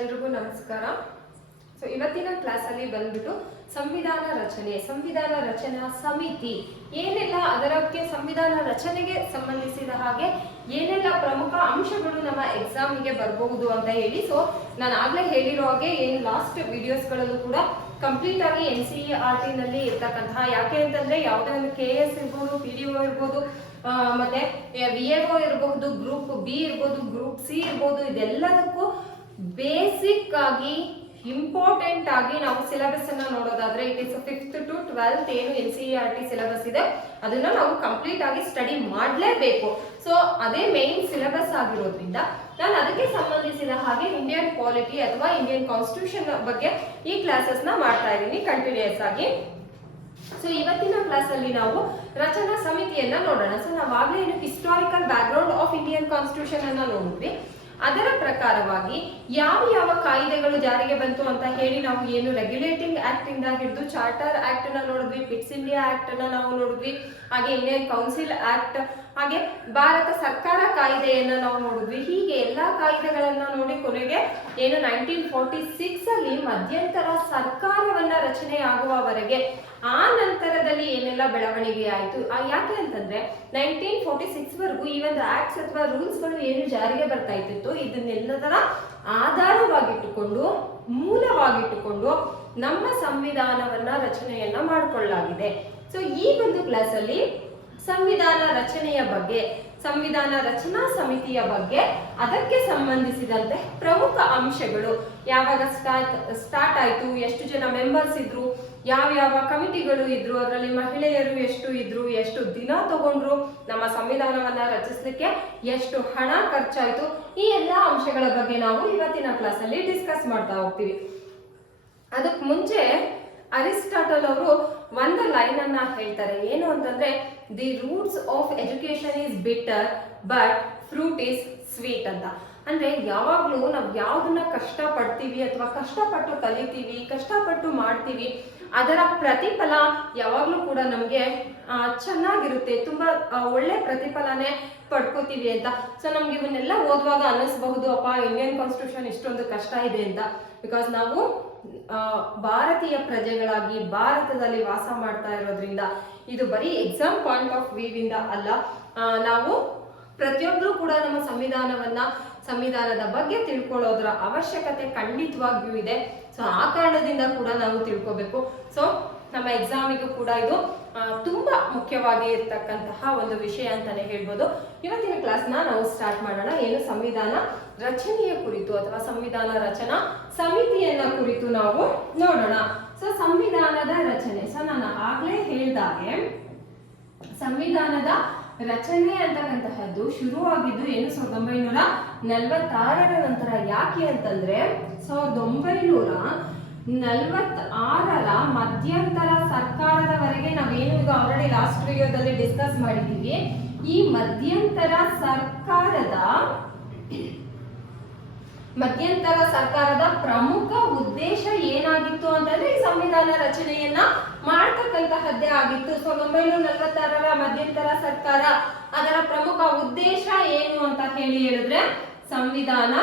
ಎಲ್ರಿಗೂ ನಮಸ್ಕಾರ. ಸೊ ಇವತ್ತಿನ ಕ್ಲಾಸಲ್ಲಿ ಬಂದ್ಬಿಟ್ಟು ಸಂವಿಧಾನ ರಚನಾ ಸಮಿತಿ ಏನೆಲ್ಲ ಅದರಕ್ಕೆ ಸಂವಿಧಾನ ರಚನೆಗೆ ಸಂಬಂಧಿಸಿದ ಹಾಗೆ ಏನೆಲ್ಲ ಪ್ರಮುಖ ಅಂಶಗಳು ನಮ್ಮ ಎಕ್ಸಾಮಿಗೆ ಬರಬಹುದು ಅಂತ ಹೇಳಿ. ಸೊ ನಾನು ಆಗ್ಲೇ ಹೇಳಿರೋ ಹಾಗೆ ಏನು ಲಾಸ್ಟ್ ವಿಡಿಯೋಸ್ಗಳಲ್ಲೂ ಕೂಡ ಕಂಪ್ಲೀಟ್ ಆಗಿ NCERT ನಲ್ಲಿ ಇರ್ತಕ್ಕಂತಹ, ಯಾಕೆ ಅಂತಂದ್ರೆ ಯಾವುದೇ ಒಂದು KS ಇರ್ಬೋದು, PDO ಇರ್ಬೋದು, ಮತ್ತೆ VAO ಇರಬಹುದು, ಗ್ರೂಪ್ B ಇರ್ಬೋದು, ಗ್ರೂಪ್ C ಇರ್ಬೋದು, ಇದೆಲ್ಲದಕ್ಕೂ ಬೇಸಿಕ್ ಆಗಿ ಇಂಪಾರ್ಟೆಂಟ್ ಆಗಿ ನಾವು ಸಿಲೆಬಸ್ ಅನ್ನ ನೋಡೋದಾದ್ರೆ it is 5th to 12th ಏನು NCERT ಸಿಲೆಬಸ್ ಇದೆ ಅದನ್ನ ನಾವು ಕಂಪ್ಲೀಟ್ ಆಗಿ ಸ್ಟಡಿ ಮಾಡಲೇಬೇಕು. ಸೊ ಅದೇ ಮೇನ್ ಸಿಲೆಬಸ್ ಆಗಿರೋದ್ರಿಂದ ನಾನು ಅದಕ್ಕೆ ಸಂಬಂಧಿಸಿದ ಹಾಗೆ ಇಂಡಿಯನ್ ಪಾಲಿಟಿ ಅಥವಾ ಇಂಡಿಯನ್ ಕಾನ್ಸ್ಟಿಟ್ಯೂಷನ್ ಬಗ್ಗೆ ಈ ಕ್ಲಾಸಸ್ ನ ಮಾಡ್ತಾ ಇದ್ದೀನಿ ಕಂಟಿನ್ಯೂಸ್ ಆಗಿ. ಸೊ ಇವತ್ತಿನ ಕ್ಲಾಸ್ ಅಲ್ಲಿ ನಾವು ರಚನಾ ಸಮಿತಿಯನ್ನ ನೋಡೋಣ. ಸೊ ನಾವಾಗಲೇ ಏನು historical back ground of Indian constitution ಅನ್ನ ನೋಡಿದ್ವಿ. ಅದರ ಪ್ರಕಾರವಾಗಿ ಯಾವ ಕಾಯ್ದೆಗಳು ಜಾರಿಗೆ ಬಂತು ಅಂತ ಹೇಳಿ ನಾವು ಏನು ರೆಗ್ಯುಲೇಟಿಂಗ್ ಆಕ್ಟ್ ಇಂದ ಹಿಡಿದು ಚಾರ್ಟರ್ ಆಕ್ಟ್ ನ ನೋಡಿದ್ವಿ, ಪಿಟ್ಸ್ ಇಂಡಿಯಾ ಆಕ್ಟ್ ನ ನಾವು ನೋಡಿದ್ವಿ, ಹಾಗೆ ಇಂಡಿಯನ್ ಕೌನ್ಸಿಲ್ ಆಕ್ಟ್, ಹಾಗೆ ಭಾರತ ಸರ್ಕಾರ ಕಾಯ್ದೆಯನ್ನ ನಾವು ನೋಡಿದ್ವಿ. ಹೀಗೆ ಎಲ್ಲಾ ಕಾಯ್ದೆಗಳನ್ನ ನೋಡಿ ಕೊನೆಗೆ ಏನು 1946 ಅಲ್ಲಿ ಮಧ್ಯಂತರ ಸರ್ಕಾರವನ್ನ ರಚನೆ ಆಗುವವರೆಗೆ ಆ ನಂತರದಲ್ಲಿ ಏನೆಲ್ಲ ಬೆಳವಣಿಗೆ ಆಯಿತು. ಯಾಕೆ ಅಂತಂದ್ರೆ 1946 ವರೆಗೂ ಈ ಒಂದು ಆಕ್ಟ್ಸ್ ಅಥವಾ ರೂಲ್ಸ್ ಗಳು ಏನು ಜಾರಿಗೆ ಬರ್ತಾ ಇತ್ತು ಇದನ್ನೆಲ್ಲದರ ಆಧಾರವಾಗಿಟ್ಟುಕೊಂಡು ಮೂಲವಾಗಿಟ್ಟುಕೊಂಡು ನಮ್ಮ ಸಂವಿಧಾನವನ್ನ ರಚನೆಯನ್ನ ಮಾಡಿಕೊಳ್ಳಲಾಗಿದೆ. ಸೊ ಈ ಒಂದು ಕ್ಲಾಸ್ ಅಲ್ಲಿ ಸಂವಿಧಾನ ರಚನೆಯ ಬಗ್ಗೆ, ಸಂವಿಧಾನ ರಚನಾ ಸಮಿತಿಯ ಬಗ್ಗೆ, ಅದಕ್ಕೆ ಸಂಬಂಧಿಸಿದಂತೆ ಪ್ರಮುಖ ಅಂಶಗಳು, ಯಾವಾಗ ಸ್ಟಾರ್ಟ್ ಆಯ್ತು, ಎಷ್ಟು ಜನ ಮೆಂಬರ್ಸ್ ಇದ್ರು, ಯಾವ ಕಮಿಟಿಗಳು ಇದ್ರು, ಅದರಲ್ಲಿ ಮಹಿಳೆಯರು ಎಷ್ಟು ಇದ್ರು, ಎಷ್ಟು ದಿನ ತಗೊಂಡ್ರು, ನಮ್ಮ ಸಂವಿಧಾನವನ್ನ ರಚಿಸಲಿಕ್ಕೆ ಎಷ್ಟು ಹಣ ಖರ್ಚಾಯ್ತು, ಈ ಎಲ್ಲಾ ಅಂಶಗಳ ಬಗ್ಗೆ ನಾವು ಇವತ್ತಿನ ಕ್ಲಾಸ್ ಅಲ್ಲಿ ಡಿಸ್ಕಸ್ ಮಾಡ್ತಾ ಹೋಗ್ತೀವಿ. ಅದಕ್ಕೆ ಮುಂಚೆ ಅರಿಸ್ಟಾಟಲ್ ಅವರು ಒಂದು ಲೈನ್ ಅನ್ನ ಹೇಳ್ತಾರೆ, ಏನು ಅಂತಂದ್ರೆ the roots of education is bitter but fruit is sweet ಅಂತ. ಅಂದ್ರೆ ಯಾವಾಗ್ಲೂ ನಾವು ಯಾವ್ದನ್ನ ಕಷ್ಟ ಪಡ್ತೀವಿ ಅಥವಾ ಕಷ್ಟಪಟ್ಟು ಕಲಿತೀವಿ, ಕಷ್ಟಪಟ್ಟು ಮಾಡ್ತೀವಿ, ಅದರ ಪ್ರತಿಫಲ ಯಾವಾಗ್ಲೂ ಕೂಡ ನಮ್ಗೆ ಚೆನ್ನಾಗಿರುತ್ತೆ, ತುಂಬಾ ಒಳ್ಳೆ ಪ್ರತಿಫಲನೇ ಪಡ್ಕೋತೀವಿ ಅಂತ. ಸೊ ನಮ್ಗೆ ಇವನ್ನೆಲ್ಲ ಓದುವಾಗ ಅನ್ನಿಸ್ಬಹುದು, ಅಪ್ಪ ಇಂಡಿಯನ್ ಕಾನ್ಸ್ಟಿಟ್ಯೂಷನ್ ಇಷ್ಟೊಂದು ಕಷ್ಟ ಇದೆ ಅಂತ. ಬಿಕಾಸ್ ನಾವು ಭಾರತೀಯ ಪ್ರಜೆಗಳಾಗಿ ಭಾರತದಲ್ಲಿ ವಾಸ ಮಾಡ್ತಾ ಇರೋದ್ರಿಂದ ಇದು ಬರೀ ಎಕ್ಸಾಮ್ ಪಾಯಿಂಟ್ ಆಫ್ ವ್ಯೂ ಇಂದ ಅಲ್ಲ, ನಾವು ಪ್ರತಿಯೊಬ್ಬರು ಕೂಡ ನಮ್ಮ ಸಂವಿಧಾನದ ಬಗ್ಗೆ ತಿಳ್ಕೊಳ್ಳೋದ್ರ ಅವಶ್ಯಕತೆ ಖಂಡಿತವಾಗಿಯೂ ಇದೆ. ಸೊ ಆ ಕಾರಣದಿಂದ ಕೂಡ ನಾವು ತಿಳ್ಕೋಬೇಕು. ಸೊ ನಮ್ಮ ಎಕ್ಸಾಮಿಗೂ ಕೂಡ ಇದು ತುಂಬಾ ಮುಖ್ಯವಾಗಿ ಇರ್ತಕ್ಕಂತಹ ಒಂದು ವಿಷಯ ಅಂತಾನೆ ಹೇಳ್ಬೋದು. ಇವತ್ತಿನ ಕ್ಲಾಸ್ನ ನಾವು ಸ್ಟಾರ್ಟ್ ಮಾಡೋಣ. ಏನು ಸಂವಿಧಾನ ರಚನೆಯ ಕುರಿತು ಅಥವಾ ಸಂವಿಧಾನ ರಚನಾ ಸಮಿತಿಯನ್ನ ಕುರಿತು ನಾವು ನೋಡೋಣ. ಸೊ ಸಂವಿಧಾನದ ರಚನೆ, ಸೊ ನಾನು ಆಗ್ಲೇ ಹೇಳ್ದಾಗೆ ಸಂವಿಧಾನದ ರಚನೆ ಅಂತಕ್ಕಂತಹದ್ದು ಶುರುವಾಗಿದ್ದು ಏನು 1946ರ ನಂತರ. ಯಾಕೆ ಅಂತಂದ್ರೆ 1946ರ ಮಧ್ಯಂತರ ಸರ್ಕಾರದವರೆಗೆ ನಾವೇನು ಈಗ ಆಲ್ರೆಡಿ ಲಾಸ್ಟ್ ವಿಡಿಯೋದಲ್ಲಿ ಡಿಸ್ಕಸ್ ಮಾಡಿದ್ದೀವಿ, ಈ ಮಧ್ಯಂತರ ಸರ್ಕಾರದ ಪ್ರಮುಖ ಉದ್ದೇಶ ಏನಾಗಿತ್ತು ಅಂತಂದ್ರೆ ಈ ಸಂವಿಧಾನ ರಚನೆಯನ್ನ ಮಾಡ್ತಕ್ಕಂತಹದ್ದೇ ಆಗಿತ್ತು. 1946ರ ಮಧ್ಯಂತರ ಸರ್ಕಾರ ಅದರ ಪ್ರಮುಖ ಉದ್ದೇಶ ಏನು ಅಂತ ಹೇಳಿದ್ರೆ ಸಂವಿಧಾನ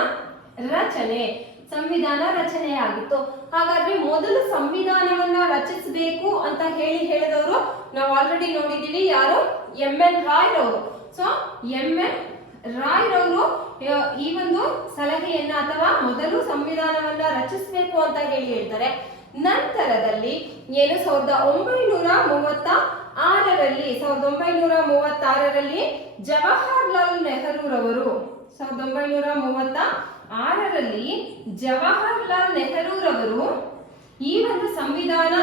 ರಚನೆ ಆಗಿತ್ತು. ಹಾಗಾದ್ರೆ ಮೊದಲು ಸಂವಿಧಾನವನ್ನ ರಚಿಸಬೇಕು ಅಂತ ಹೇಳಿದವರು ನಾವು ಆಲ್ರೆಡಿ ನೋಡಿದೀವಿ, ಯಾರು? MN ರಾಯ್ ರವರು. ಸೊ MN ರಾಯ್ ರವರು ಈ ಒಂದು ಸಲಹೆಯನ್ನ ಅಥವಾ ಮೊದಲು ಸಂವಿಧಾನವನ್ನ ರಚಿಸಬೇಕು ಅಂತ ಹೇಳ್ತಾರೆ. ನಂತರದಲ್ಲಿ ಏನು 1936ರಲ್ಲಿ ಜವಾಹರ್ಲಾಲ್ ನೆಹರೂರವರು ಈ ಒಂದು ಸಂವಿಧಾನ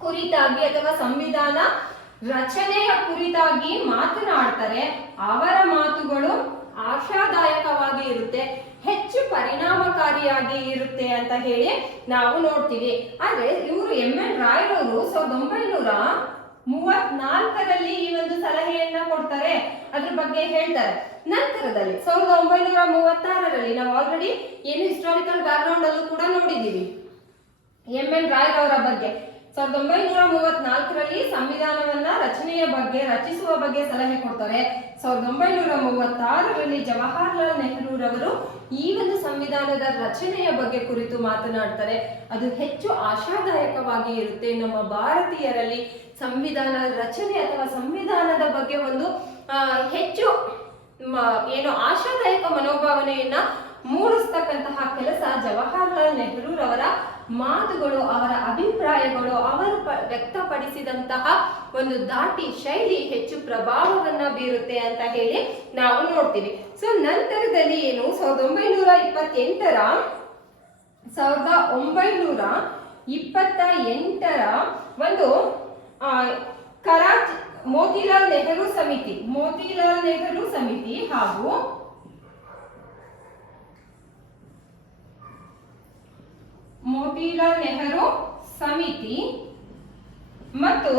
ಕುರಿತಾಗಿ ಅಥವಾ ಸಂವಿಧಾನ ರಚನೆಯ ಕುರಿತಾಗಿ ಮಾತನಾಡ್ತಾರೆ. ಅವರ ಮಾತುಗಳು ಆಶಾದಾಯಕವಾಗಿ ಇರುತ್ತೆ, ಹೆಚ್ಚು ಪರಿಣಾಮಕಾರಿಯಾಗಿ ಇರುತ್ತೆ ಅಂತ ಹೇಳಿ ನಾವು ನೋಡ್ತೀವಿ. ಆದ್ರೆ ಇವರು MN ರಾಯ್ ಅವರು 1934ರಲ್ಲಿ ಈ ಒಂದು ಸಲಹೆಯನ್ನ ಕೊಡ್ತಾರೆ, ಅದ್ರ ಬಗ್ಗೆ ಹೇಳ್ತಾರೆ. ನಂತರದಲ್ಲಿ 1936ರಲ್ಲಿ ನಾವು ಆಲ್ರೆಡಿ ಏನು ಹಿಸ್ಟಾರಿಕಲ್ ಬ್ಯಾಕ್ ಗ್ರೌಂಡ್ ಅಲ್ಲೂ ಕೂಡ ನೋಡಿದ್ದೀವಿ MN ರಾಯ್ ಅವರ ಬಗ್ಗೆ. 1934ರಲ್ಲಿ ಸಂವಿಧಾನವನ್ನ ರಚಿಸುವ ಬಗ್ಗೆ ಸಲಹೆ ಕೊಡ್ತಾರೆ. 1936ರಲ್ಲಿ ಜವಾಹರ್ಲಾಲ್ ನೆಹರೂರವರು ಈ ಒಂದು ಸಂವಿಧಾನದ ರಚನೆಯ ಬಗ್ಗೆ ಕುರಿತು ಮಾತನಾಡ್ತಾರೆ. ಅದು ಹೆಚ್ಚು ಆಶಾದಾಯಕವಾಗಿ ಇರುತ್ತೆ. ನಮ್ಮ ಭಾರತೀಯರಲ್ಲಿ ಸಂವಿಧಾನ ರಚನೆ ಅಥವಾ ಸಂವಿಧಾನದ ಬಗ್ಗೆ ಒಂದು ಹೆಚ್ಚು ಆಶಾದಾಯಕ ಮನೋಭಾವನೆಯನ್ನ ಮೂಡಿಸ್ತಕ್ಕಂತಹ ಕೆಲಸ ಜವಾಹರ್ಲಾಲ್ ನೆಹರೂರವರ ಮಾತುಗಳು, ಅವರ ಅಭಿಪ್ರಾಯಗಳು, ಅವರು ವ್ಯಕ್ತಪಡಿಸಿದಂತಹ ಒಂದು ದಾಟಿ ಶೈಲಿ ಹೆಚ್ಚು ಪ್ರಭಾವವನ್ನ ಬೀರುತ್ತೆ ಅಂತ ಹೇಳಿ ನಾವು ನೋಡ್ತೀವಿ. ಸೊ ನಂತರದಲ್ಲಿ 1928ರ ಒಂದು ಮೋತಿಲಾಲ್ ನೆಹರು ಸಮಿತಿ ಹಾಗೂ ಮೋತಿಲಾಲ್ ನೆಹರು ಸಮಿತಿ ಮತ್ತು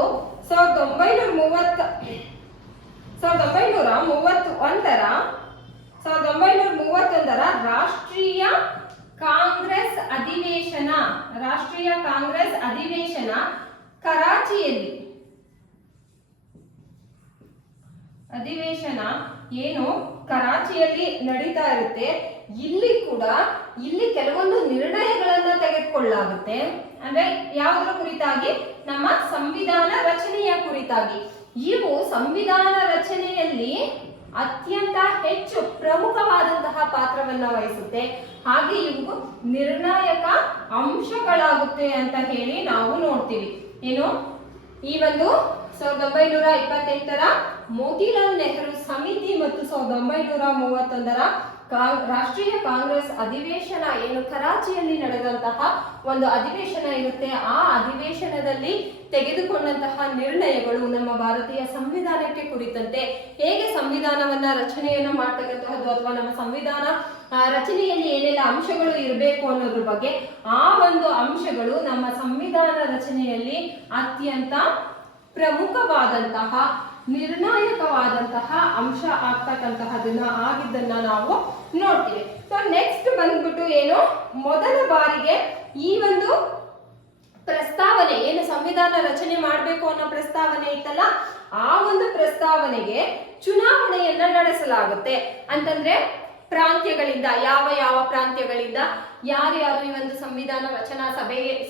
1931ರ ರಾಷ್ಟ್ರೀಯ ಕಾಂಗ್ರೆಸ್ ಅಧಿವೇಶನ ಕರಾಚಿಯಲ್ಲಿ ಕರಾಚಿಯಲ್ಲಿ ನಡೀತಾ ಇರುತ್ತೆ. ಇಲ್ಲಿ ಕೆಲವೊಂದು ನಿರ್ಣಯಗಳನ್ನ ತೆಗೆದುಕೊಳ್ಳಲಾಗುತ್ತೆ. ಅಂದ್ರೆ ಯಾವುದರ ಕುರಿತಾಗಿ? ನಮ್ಮ ಸಂವಿಧಾನ ರಚನೆಯ ಕುರಿತಾಗಿ. ಇವು ಸಂವಿಧಾನ ರಚನೆಯಲ್ಲಿ ಅತ್ಯಂತ ಹೆಚ್ಚು ಪ್ರಮುಖವಾದಂತಹ ಪಾತ್ರವನ್ನ ವಹಿಸುತ್ತೆ. ಹಾಗೆ ಇವು ನಿರ್ಣಾಯಕ ಅಂಶಗಳಾಗುತ್ತೆ ಅಂತ ಹೇಳಿ ನಾವು ನೋಡ್ತೀವಿ. ಈ ಒಂದು 1928ರ ಮೋತಿಲಾಲ್ ನೆಹರು ಸಮಿತಿ ಮತ್ತು 1931ರ ರಾಷ್ಟ್ರೀಯ ಕಾಂಗ್ರೆಸ್ ಅಧಿವೇಶನ ಕರಾಚಿಯಲ್ಲಿ ನಡೆದಂತಹ ಒಂದು ಅಧಿವೇಶನ ಇರುತ್ತೆ. ಆ ಅಧಿವೇಶನದಲ್ಲಿ ತೆಗೆದುಕೊಂಡಂತಹ ನಿರ್ಣಯಗಳು ನಮ್ಮ ಭಾರತೀಯ ಸಂವಿಧಾನಕ್ಕೆ ಕುರಿತಂತೆ, ಹೇಗೆ ಸಂವಿಧಾನವನ್ನ ರಚನೆಯನ್ನ ಮಾಡ್ತಕ್ಕಂತಹದ್ದು ಅಥವಾ ನಮ್ಮ ಸಂವಿಧಾನ ರಚನೆಯಲ್ಲಿ ಏನೆಲ್ಲ ಅಂಶಗಳು ಇರಬೇಕು ಅನ್ನೋದ್ರ ಬಗ್ಗೆ, ಆ ಒಂದು ಅಂಶಗಳು ನಮ್ಮ ಸಂವಿಧಾನ ರಚನೆಯಲ್ಲಿ ಅತ್ಯಂತ ಪ್ರಮುಖವಾದಂತಹ ನಿರ್ಣಾಯಕವಾದಂತಹ ಅಂಶ ಆಗಿದ್ದನ್ನ ನಾವು ನೋಡ್ತೀವಿ. ಸೊ ನೆಕ್ಸ್ಟ್ ಬಂದ್ಬಿಟ್ಟು ಮೊದಲ ಬಾರಿಗೆ ಈ ಒಂದು ಪ್ರಸ್ತಾವನೆ ಸಂವಿಧಾನ ರಚನೆ ಮಾಡಬೇಕು ಅನ್ನೋ ಪ್ರಸ್ತಾವನೆ ಇತ್ತಲ್ಲ, ಆ ಒಂದು ಪ್ರಸ್ತಾವನೆಗೆ ಚುನಾವಣೆಯನ್ನ ನಡೆಸಲಾಗುತ್ತೆ. ಅಂತಂದ್ರೆ ಪ್ರಾಂತ್ಯಗಳಿಂದ, ಯಾವ ಪ್ರಾಂತ್ಯಗಳಿಂದ ಯಾರ್ಯಾರು ಈ ಒಂದು ಸಂವಿಧಾನ ರಚನಾ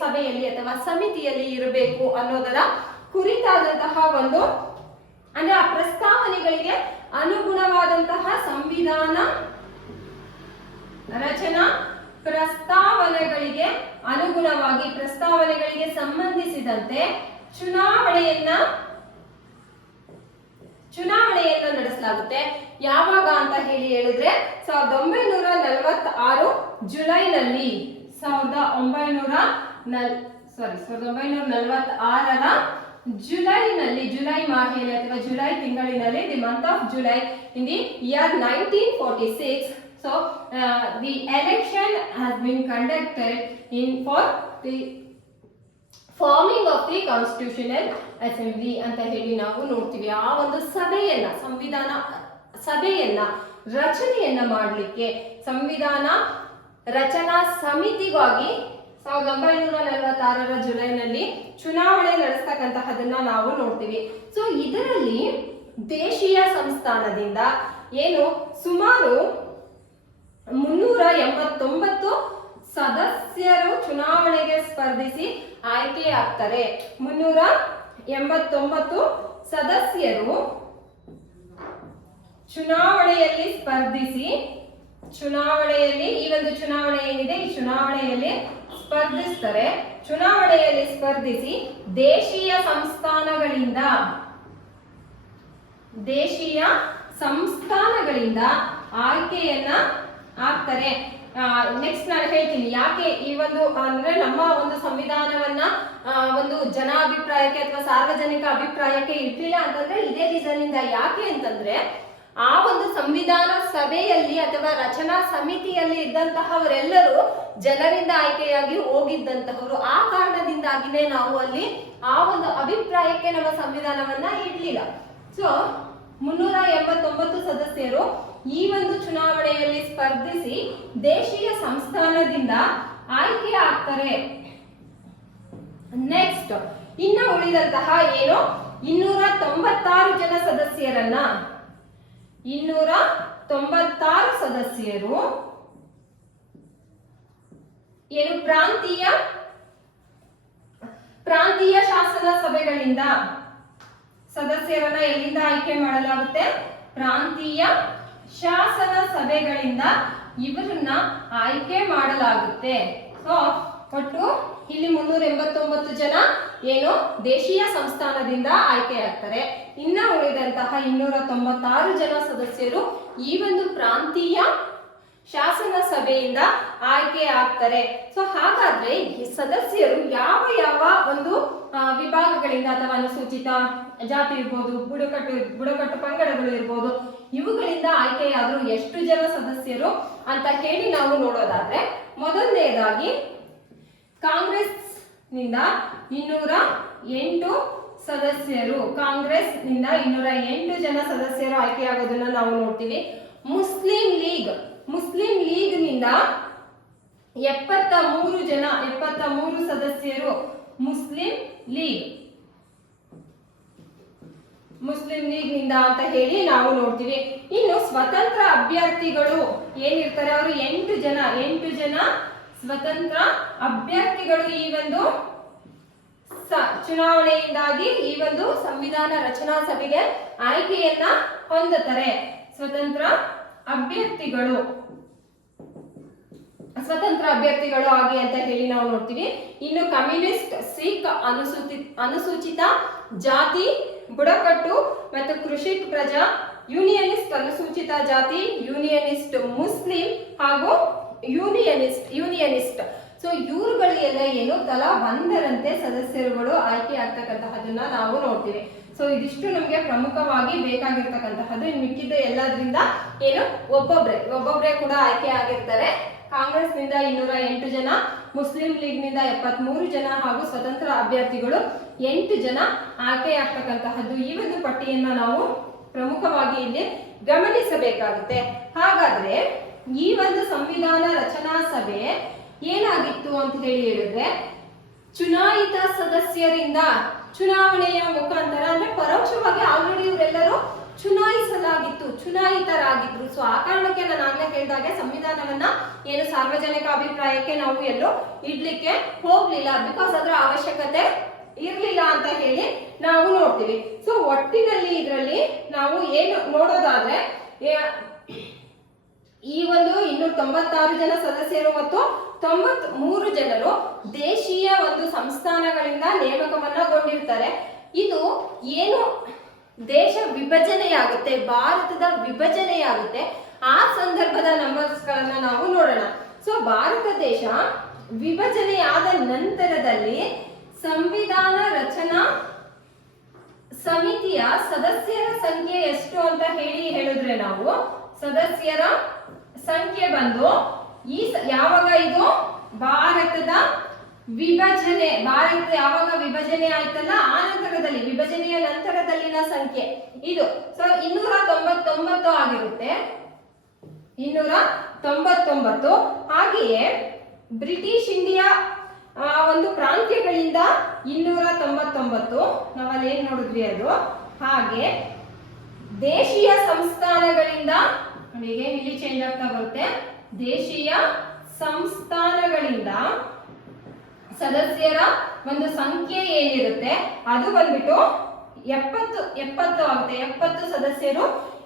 ಸಭೆಯಲ್ಲಿ ಅಥವಾ ಸಮಿತಿಯಲ್ಲಿ ಇರಬೇಕು ಅನ್ನೋದರ ಕುರಿತಾದಂತಹ ಒಂದು ಅಂದ್ರೆ ಆ ಪ್ರಸ್ತಾವನೆಗಳಿಗೆ ಅನುಗುಣವಾದಂತಹ ಸಂವಿಧಾನ ರಚನಾ ಪ್ರಸ್ತಾವನೆಗಳಿಗೆ ಅನುಗುಣವಾಗಿ ಪ್ರಸ್ತಾವನೆಗಳಿಗೆ ಸಂಬಂಧಿಸಿದಂತೆ ಚುನಾವಣೆಯನ್ನ ನಡೆಸಲಾಗುತ್ತೆ. ಯಾವಾಗ ಅಂತ ಹೇಳಿದ್ರೆ 1946 ಜುಲೈನಲ್ಲಿ 1946ರ ಜುಲೈ ಮಾಹೆಯಲ್ಲಿ ಅಥವಾ ಜುಲೈ ತಿಂಗಳಿನಲ್ಲಿ, the month of July in the year 1946. So the election has been conducted for the forming of the constitutional assembly ಅಂತ ಹೇಳಿ ನಾವು ನೋಡ್ತೀವಿ. ಆ ಒಂದು ಸಂವಿಧಾನ ಸಭೆಯನ್ನ ರಚನೆಯನ್ನ ಮಾಡಲಿಕ್ಕೆ ಸಂವಿಧಾನ ರಚನಾ ಸಮಿತಿಗಾಗಿ 1946ರ ಜುಲೈನಲ್ಲಿ ಚುನಾವಣೆ ನಡೆಸ್ತಕ್ಕಂತಹದನ್ನ ನಾವು ನೋಡ್ತೀವಿ. ಸೊ ಇದರಲ್ಲಿ ದೇಶೀಯ ಸಂಸ್ಥಾನದಿಂದ ಸುಮಾರು 389 ಸದಸ್ಯರು ಚುನಾವಣೆಗೆ ಸ್ಪರ್ಧಿಸಿ ಆಯ್ಕೆಯಾಗ್ತಾರೆ. 389 ಸದಸ್ಯರು ಚುನಾವಣೆಯಲ್ಲಿ ಸ್ಪರ್ಧಿಸಿ ಈ ಒಂದು ಚುನಾವಣೆ ಏನಿದೆ ಈ ಚುನಾವಣೆಯಲ್ಲಿ ಸ್ಪರ್ಧಿಸ್ತಾರೆ. ಚುನಾವಣೆಯಲ್ಲಿ ಸ್ಪರ್ಧಿಸಿ ದೇಶೀಯ ಸಂಸ್ಥಾನಗಳಿಂದ ಆಯ್ಕೆಯನ್ನ ಆಗ್ತಾರೆ. ನೆಕ್ಸ್ಟ್ ನಾನು ಹೇಳ್ತೀನಿ ಯಾಕೆ ಈ ಒಂದು ಅಂದ್ರೆ ನಮ್ಮ ಒಂದು ಸಂವಿಧಾನವನ್ನ ಒಂದು ಜನ ಅಭಿಪ್ರಾಯಕ್ಕೆ ಅಥವಾ ಸಾರ್ವಜನಿಕ ಅಭಿಪ್ರಾಯಕ್ಕೆ ಇರ್ಲಿಲ್ಲ ಅಂತಂದ್ರೆ ಇದೇ ರೀಸನ್ ಇಂದ. ಯಾಕೆ ಅಂತಂದ್ರೆ ಆ ಒಂದು ಸಂವಿಧಾನ ಸಭೆಯಲ್ಲಿ ಅಥವಾ ರಚನಾ ಸಮಿತಿಯಲ್ಲಿ ಇದ್ದಂತಹವರೆಲ್ಲರೂ ಜನರಿಂದ ಆಯ್ಕೆಯಾಗಿ ಹೋಗಿದ್ದಂತಹವರು. ಆ ಕಾರಣದಿಂದಾಗಿನೇ ನಾವು ಅಲ್ಲಿ ಆ ಒಂದು ಅಭಿಪ್ರಾಯಕ್ಕೆ ನಮ್ಮ ಸಂವಿಧಾನವನ್ನ ಇಡ್ಲಿಲ್ಲ. ಸೊ 389 ಸದಸ್ಯರು ಈ ಒಂದು ಚುನಾವಣೆಯಲ್ಲಿ ಸ್ಪರ್ಧಿಸಿ ದೇಶೀಯ ಸಂಸ್ಥಾನದಿಂದ ಆಯ್ಕೆ ಆಗ್ತಾರೆ. ನೆಕ್ಸ್ಟ್ ಇನ್ನು ಉಳಿದಂತಹ ಏನು 296 ಜನ ಸದಸ್ಯರನ್ನ 296 ಸದಸ್ಯರು ಏನು ಪ್ರಾಂತೀಯ ಶಾಸನ ಸಭೆಗಳಿಂದ ಸದಸ್ಯರನ್ನ ಎಲ್ಲಿಂದ ಆಯ್ಕೆ ಮಾಡಲಾಗುತ್ತೆ? ಪ್ರಾಂತೀಯ ಶಾಸನ ಸಭೆಗಳಿಂದ ಇವರನ್ನ ಆಯ್ಕೆ ಮಾಡಲಾಗುತ್ತೆ. ಸೊ ಒಟ್ಟು ಇಲ್ಲಿ 389 ಜನ ಏನು ದೇಶೀಯ ಸಂಸ್ಥಾನದಿಂದ ಆಯ್ಕೆಯಾಗ್ತಾರೆ. ಇನ್ನ ಉಳಿದಂತಹ 296 ಜನ ಸದಸ್ಯರು ಈ ಒಂದು ಪ್ರಾಂತೀಯ ಶಾಸನ ಸಭೆಯಿಂದ ಆಯ್ಕೆ ಆಗ್ತಾರೆ. ಸೊ ಹಾಗಾದ್ರೆ ಈ ಸದಸ್ಯರು ಯಾವ ಯಾವ ಒಂದು ವಿಭಾಗಗಳಿಂದ ಅಥವಾ ಅನುಸೂಚಿತ ಜಾತಿ ಇರ್ಬೋದು, ಬುಡಕಟ್ಟು ಪಂಗಡಗಳು ಇರ್ಬೋದು, ಇವುಗಳಿಂದ ಆಯ್ಕೆಯಾದ್ರು ಎಷ್ಟು ಜನ ಸದಸ್ಯರು ಅಂತ ಹೇಳಿ ನಾವು ನೋಡೋದಾದ್ರೆ, ಮೊದಲನೇದಾಗಿ ಕಾಂಗ್ರೆಸ್ ನಿಂದ 208 ಸದಸ್ಯರು, ಕಾಂಗ್ರೆಸ್ ನಿಂದ 208 ಜನ ಸದಸ್ಯರು ಆಯ್ಕೆಯಾಗೋದನ್ನ ನಾವು ನೋಡ್ತೀವಿ. ಮುಸ್ಲಿಂ ಲೀಗ್ ನಿಂದ 73 ಸದಸ್ಯರು ಮುಸ್ಲಿಂ ಲೀಗ್ ನಿಂದ ಅಂತ ಹೇಳಿ ನಾವು ನೋಡ್ತೀವಿ. ಇನ್ನು ಸ್ವತಂತ್ರ ಅಭ್ಯರ್ಥಿಗಳು ಏನಿರ್ತಾರೆ ಅವರು 8 ಜನ ಸ್ವತಂತ್ರ ಅಭ್ಯರ್ಥಿಗಳು ಈ ಒಂದು ಚುನಾವಣೆಯಿಂದಾಗಿ ಈ ಒಂದು ಸಂವಿಧಾನ ರಚನಾ ಸಭೆಗೆ ಆಯ್ಕೆಯನ್ನ ಹೊಂದುತ್ತಾರೆ. ಸ್ವತಂತ್ರ ಅಭ್ಯರ್ಥಿಗಳು ಆಗಿ ಅಂತ ಹೇಳಿ ನಾವು ನೋಡ್ತೀವಿ. ಇನ್ನು ಕಮ್ಯುನಿಸ್ಟ್, ಸಿಖ್, ಅನುಸೂಚಿತ ಜಾತಿ, ಬುಡಕಟ್ಟು ಮತ್ತು ಕೃಷಿಕ್ ಪ್ರಜಾ, ಯೂನಿಯನಿಸ್ಟ್, ಅನುಸೂಚಿತ ಜಾತಿ, ಯೂನಿಯನಿಸ್ಟ್, ಮುಸ್ಲಿಂ ಹಾಗೂ ಯೂನಿಯನಿಸ್ಟ್. ಸೊ ಇವ್ರುಗಳೆಲ್ಲ ಏನು ತಲಾ 1ರಂತೆ ಸದಸ್ಯರುಗಳು ಆಯ್ಕೆ ಆಗ್ತಕ್ಕಂತಹದನ್ನ ನಾವು ನೋಡ್ತೀವಿ. ಸೊ ಇದಿಷ್ಟು ನಮಗೆ ಪ್ರಮುಖವಾಗಿ ಬೇಕಾಗಿರ್ತಕ್ಕಂತಹದ್ದು. ಇನ್ನು ಮಿಕ್ಕಿದ್ದ ಎಲ್ಲದ್ರಿಂದ ಏನು ಒಬ್ಬೊಬ್ರೆ ಕೂಡ ಆಯ್ಕೆ ಆಗಿರ್ತಾರೆ. ಕಾಂಗ್ರೆಸ್ ನಿಂದ 208 ಜನ, ಮುಸ್ಲಿಂ ಲೀಗ್ ನಿಂದ 73 ಜನ ಹಾಗೂ ಸ್ವತಂತ್ರ ಅಭ್ಯರ್ಥಿಗಳು 8 ಜನ ಆಯ್ಕೆ ಆಗ್ತಕ್ಕಂತಹದ್ದು. ಈ ಒಂದು ಪಟ್ಟಿಯನ್ನ ನಾವು ಪ್ರಮುಖವಾಗಿ ಇಲ್ಲಿ ಗಮನಿಸಬೇಕಾಗುತ್ತೆ. ಹಾಗಾದ್ರೆ ಈ ಒಂದು ಸಂವಿಧಾನ ರಚನಾ ಸಭೆ ಏನಾಗಿತ್ತು ಅಂತ ಹೇಳಿದ್ರೆ, ಚುನಾಯಿತ ಸದಸ್ಯರಿಂದ ಚುನಾವಣೆಯ ಮುಖಾಂತರ ಅಂದ್ರೆ ಪರೋಕ್ಷವಾಗಿ ಆಲ್ರೆಡಿ ಇವರೆಲ್ಲರೂ ಚುನಾಯಿತರಾಗಿದ್ರು. ಸೊ ಆ ಕಾರಣಕ್ಕೆ ನಾನು ಆಗ್ಲೇ ಹೇಳಿದಾಗೆ ಸಂವಿಧಾನವನ್ನ ಏನು ಸಾರ್ವಜನಿಕ ಅಭಿಪ್ರಾಯಕ್ಕೆ ನಾವು ಎಲ್ಲೋ ಇಡ್ಲಿಕ್ಕೆ ಹೋಗ್ಲಿಲ್ಲ, ಬಿಕಾಸ್ ಅದರ ಅವಶ್ಯಕತೆ ಇರ್ಲಿಲ್ಲ ಅಂತ ಹೇಳಿ ನಾವು ನೋಡ್ತೀವಿ. ಸೊ ಒಟ್ಟಿನಲ್ಲಿ ಇದರಲ್ಲಿ ನಾವು ಏನು ನೋಡೋದಾದ್ರೆ, ಈ ಒಂದು 296 ಜನ ಸದಸ್ಯರು ಮತ್ತು 93 ಜನರು ದೇಶೀಯ ಒಂದು ಸಂಸ್ಥಾನಗಳಿಂದ ನೇಮಕವನ್ನಗೊಂಡಿರ್ತಾರೆ. ಇದು ಏನು ದೇಶ ವಿಭಜನೆಯಾಗುತ್ತೆ, ಭಾರತದ ವಿಭಜನೆಯಾಗುತ್ತೆ, ಆ ಸಂದರ್ಭದ ನಂಬರ್ಸ್ಗಳನ್ನ ನಾವು ನೋಡೋಣ. ಸೊ ಭಾರತ ದೇಶ ವಿಭಜನೆಯಾದ ನಂತರದಲ್ಲಿ ಸಂವಿಧಾನ ರಚನಾ ಸಮಿತಿಯ ಸದಸ್ಯರ ಸಂಖ್ಯೆ ಎಷ್ಟು ಅಂತ ಹೇಳಿದ್ರೆ, ನಾವು ಸದಸ್ಯರ ಸಂಖ್ಯೆ ಬಂದು ಯಾವಾಗ ಇದು ಭಾರತದ ಯಾವಾಗ ವಿಭಜನೆ ಆಯ್ತಲ್ಲ ಆ ನಂತರದಲ್ಲಿ, ವಿಭಜನೆಯ ನಂತರದಲ್ಲಿನ ಸಂಖ್ಯೆ ಇದು. ಸೊ 299 ಆಗಿರುತ್ತೆ, 299. ಹಾಗೆಯೇ ಬ್ರಿಟಿಷ್ ಇಂಡಿಯಾ ಒಂದು ಪ್ರಾಂತ್ಯಗಳಿಂದ 299 ನಾವಲ್ಲಿ ಏನ್ ನೋಡಿದ್ವಿ ಅದು. ಹಾಗೆ ದೇಶೀಯ ಸಂಸ್ಥಾನಗಳಿಂದ ಇಲ್ಲಿ ಚೇಂಜ್ ಆಗ್ತಾ ಬರುತ್ತೆ. ದೇಶೀಯ ಸಂಸ್ಥಾನಗಳಿಂದ ಸದಸ್ಯರ ಒಂದು ಸಂಖ್ಯೆ ಏನಿರುತ್ತೆ ಅದು ಬಂದ್ಬಿಟ್ಟು 70 ಆಗುತ್ತೆ. 70 ಸದಸ್ಯರು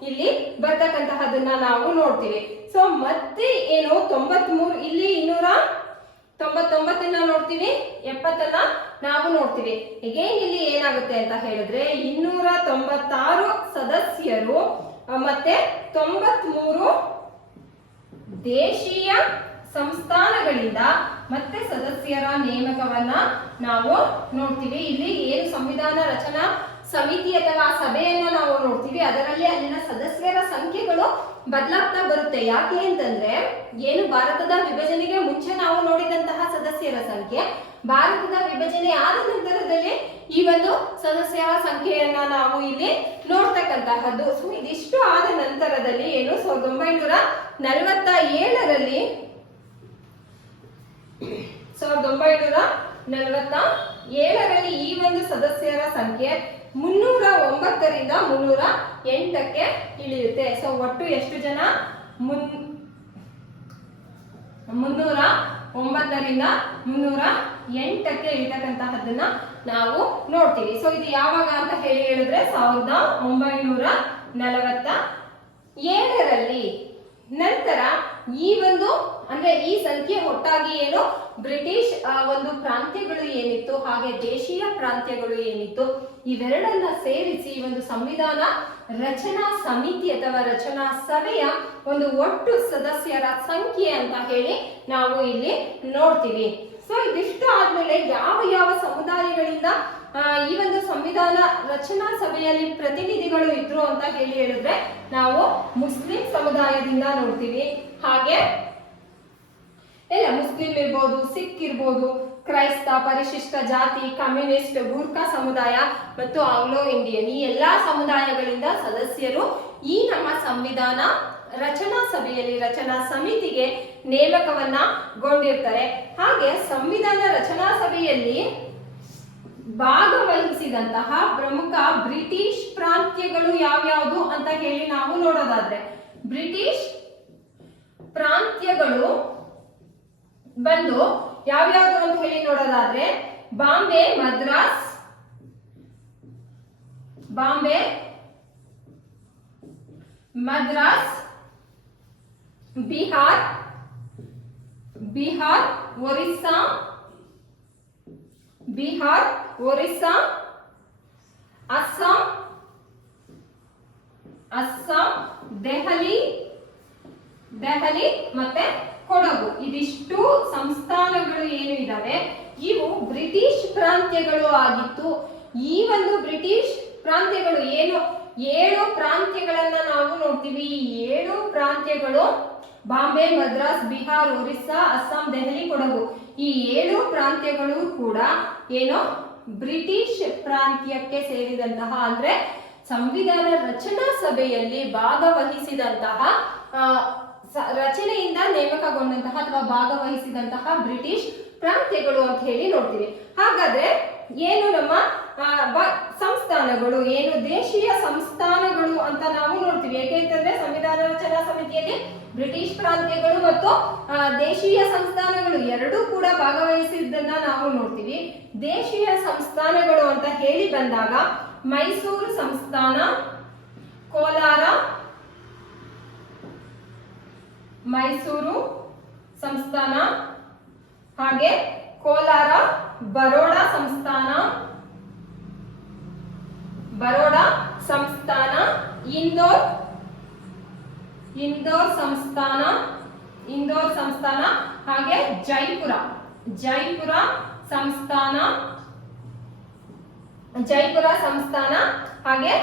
ಇಲ್ಲಿ ಬರ್ತಕ್ಕಂತಹದನ್ನ ನಾವು ನೋಡ್ತೀವಿ. ಸೊ ಮತ್ತೆ ಏನು 93, ಇಲ್ಲಿ 299 ನೋಡ್ತೀವಿ, 70 ನಾವು ನೋಡ್ತೀವಿ. ಅಗೇನ್ ಇಲ್ಲಿ ಏನಾಗುತ್ತೆ ಅಂತ ಹೇಳಿದ್ರೆ 296 ಸದಸ್ಯರು ಮತ್ತೆ 93 ದೇಶೀಯ ಸಂಸ್ಥಾನಗಳಿಂದ ಮತ್ತೆ ಸದಸ್ಯರ ನೇಮಕವನ್ನ ನಾವು ನೋಡ್ತೀವಿ. ಇಲ್ಲಿ ಏನು ಸಂವಿಧಾನ ರಚನಾ ಸಮಿತಿ ಅಥವಾ ಸಭೆಯನ್ನ ನಾವು ನೋಡ್ತೀವಿ, ಅದರಲ್ಲಿ ಅಲ್ಲಿನ ಸದಸ್ಯರ ಸಂಖ್ಯೆಗಳು ಬದಲಾಗ್ತಾ ಬರುತ್ತೆ. ಯಾಕೆ ಅಂತಂದ್ರೆ, ಏನು ಭಾರತದ ವಿಭಜನೆಗೆ ಮುಂಚೆ ನಾವು ನೋಡಿದಂತಹ ಸದಸ್ಯರ ಸಂಖ್ಯೆ, ಭಾರತದ ವಿಭಜನೆ ಆದ ನಂತರದಲ್ಲಿ ಈ ಒಂದು ಸದಸ್ಯರ ಸಂಖ್ಯೆಯನ್ನ ನಾವು ಇಲ್ಲಿ ನೋಡ್ತಕ್ಕಂತಹದ್ದು. ಸೊ ಇದಿಷ್ಟು ಆದ ನಂತರದಲ್ಲಿ ಏನು 1947ರಲ್ಲಿ 7ರಲ್ಲಿ ಈ ಒಂದು ಸದಸ್ಯರ ಸಂಖ್ಯೆ 309ರಿಂದ 308ಕ್ಕೆ ಇಳಿಯುತ್ತೆ. ಸೊ ಒಟ್ಟು ಎಷ್ಟು ಜನ? 309ರಿಂದ 308ಕ್ಕೆ ಇಳಿತಕ್ಕಂತಹದನ್ನ ನಾವು ನೋಡ್ತೀವಿ. ಸೊ ಇದು ಯಾವಾಗ ಅಂತ ಹೇಳಿದ್ರೆ 1947ರಲ್ಲಿ. ನಂತರ ಈ ಒಂದು ಅಂದ್ರೆ ಈ ಸಂಖ್ಯೆ ಒಟ್ಟಾಗಿ ಏನು ಬ್ರಿಟಿಷ್ ಒಂದು ಪ್ರಾಂತ್ಯಗಳು ಏನಿತ್ತು ಹಾಗೆ ದೇಶೀಯ ಪ್ರಾಂತ್ಯಗಳು ಏನಿತ್ತು ಇವೆರಡನ್ನ ಸೇರಿಸಿ ಒಂದು ಸಂವಿಧಾನ ರಚನಾ ಸಮಿತಿ ಅಥವಾ ರಚನಾ ಸಭೆಯ ಒಂದು ಒಟ್ಟು ಸದಸ್ಯರ ಸಂಖ್ಯೆ ಅಂತ ಹೇಳಿ ನಾವು ಇಲ್ಲಿ ನೋಡ್ತೀವಿ. ಸೊ ಇದಿಷ್ಟು ಆದ್ಮೇಲೆ ಯಾವ ಯಾವ ಸಮುದಾಯಗಳಿಂದ ಈ ಒಂದು ಸಂವಿಧಾನ ರಚನಾ ಸಭೆಯಲ್ಲಿ ಪ್ರತಿನಿಧಿಗಳು ಇದ್ರು ಅಂತ ಹೇಳಿದ್ರೆ ನಾವು ಮುಸ್ಲಿಂ ಸಮುದಾಯದಿಂದ ನೋಡ್ತೀವಿ. ಹಾಗೆ ಎಲ್ಲ ಮುಸ್ಲಿಂ ಇರ್ಬೋದು, ಸಿಖ್ ಇರ್ಬೋದು, ಕ್ರೈಸ್ತ, ಪರಿಶಿಷ್ಟ ಜಾತಿ, ಕಮ್ಯುನಿಸ್ಟ್, ಗೂರ್ಖಾ ಸಮುದಾಯ ಮತ್ತು ಆಂಗ್ಲೋ ಇಂಡಿಯನ್ ಈ ಎಲ್ಲಾ ಸಮುದಾಯಗಳಿಂದ ಸದಸ್ಯರು ಈ ನಮ್ಮ ಸಂವಿಧಾನ ರಚನಾ ಸಭೆಯಲ್ಲಿ ರಚನಾ ಸಮಿತಿಗೆ ನೇಮಕವನ್ನಗೊಂಡಿರ್ತಾರೆ. ಹಾಗೆ ಸಂವಿಧಾನ ರಚನಾ ಸಭೆಯಲ್ಲಿ ಭಾಗವಹಿಸಿದಂತಹ ಪ್ರಮುಖ ಬ್ರಿಟಿಷ್ ಪ್ರಾಂತ್ಯಗಳು ಯಾವ್ಯಾವುದು ಅಂತ ಹೇಳಿ ನಾವು ನೋಡೋದಾದ್ರೆ ಬ್ರಿಟಿಷ್ ಪ್ರಾಂತ್ಯಗಳು ಬಂದು ಯಾವ್ಯಾವುದು ಅಂತ ಹೇಳಿ ನೋಡೋದಾದ್ರೆ ಬಾಂಬೆ, ಮದ್ರಾಸ್, ಬಿಹಾರ್, ಒರಿಸ್ಸಾ, ಅಸ್ಸಾಂ, ದೆಹಲಿ ಮತ್ತೆ ಕೊಡಗು. ಇದಿಷ್ಟು ಸಂಸ್ಥಾನಗಳು ಏನು ಇದಾವೆ ಇವು ಬ್ರಿಟಿಷ್ ಪ್ರಾಂತ್ಯಗಳು ಆಗಿತ್ತು. ಈ ಒಂದು ಬ್ರಿಟಿಷ್ ಪ್ರಾಂತ್ಯಗಳು ಏನು 7 ಪ್ರಾಂತ್ಯಗಳನ್ನ ನಾವು ನೋಡ್ತೀವಿ. ಈ 7 ಪ್ರಾಂತ್ಯಗಳು ಬಾಂಬೆ, ಮದ್ರಾಸ್, ಬಿಹಾರ್, ಒರಿಸ್ಸಾ, ಅಸ್ಸಾಂ, ದೆಹಲಿ, ಕೊಡಗು ಈ 7 ಪ್ರಾಂತ್ಯಗಳು ಕೂಡ ಏನು ಬ್ರಿಟಿಷ್ ಪ್ರಾಂತ್ಯಕ್ಕೆ ಸೇರಿದಂತಹ ಅಂದ್ರೆ ಸಂವಿಧಾನ ರಚನಾ ಸಭೆಯಲ್ಲಿ ಭಾಗವಹಿಸಿದಂತಹ ರಚನೆಯಿಂದ ನೇಮಕಗೊಂಡಂತಹ ಅಥವಾ ಭಾಗವಹಿಸಿದಂತಹ ಬ್ರಿಟಿಷ್ ಪ್ರಾಂತ್ಯಗಳು ಅಂತ ಹೇಳಿ ನೋಡ್ತೀವಿ. ಹಾಗಾದ್ರೆ ಏನು ನಮ್ಮ ಸಂಸ್ಥಾನಗಳು ಏನು ದೇಶೀಯ ಸಂಸ್ಥಾನಗಳು ಅಂತ ನಾವು ನೋಡ್ತೀವಿ. ಯಾಕೆಂತಂದ್ರೆ ಸಂವಿಧಾನ ರಚನಾ ಸಮಿತಿಯಲ್ಲಿ ಬ್ರಿಟಿಷ್ ಪ್ರಾಂತ್ಯಗಳು ಮತ್ತು ದೇಶೀಯ ಸಂಸ್ಥಾನಗಳು ಎರಡೂ ಕೂಡ ಭಾಗವಹಿಸಿದ್ದನ್ನ ನಾವು ನೋಡ್ತೀವಿ. ದೇಶೀಯ ಸಂಸ್ಥಾನಗಳು ಅಂತ ಹೇಳಿ ಬಂದಾಗ ಮೈಸೂರು ಸಂಸ್ಥಾನ, ಕೋಲಾರ, ಮೈಸೂರು ಸಂಸ್ಥಾನ, ಹಾಗೆ ಕೋಲಾರ, ಬರೋಡ ಸಂಸ್ಥಾನ, ಇಂದೋರ್ ಸಂಸ್ಥಾನ, ಹಾಗೆ ಜೈಪುರ ಸಂಸ್ಥಾನ, ಹಾಗೆ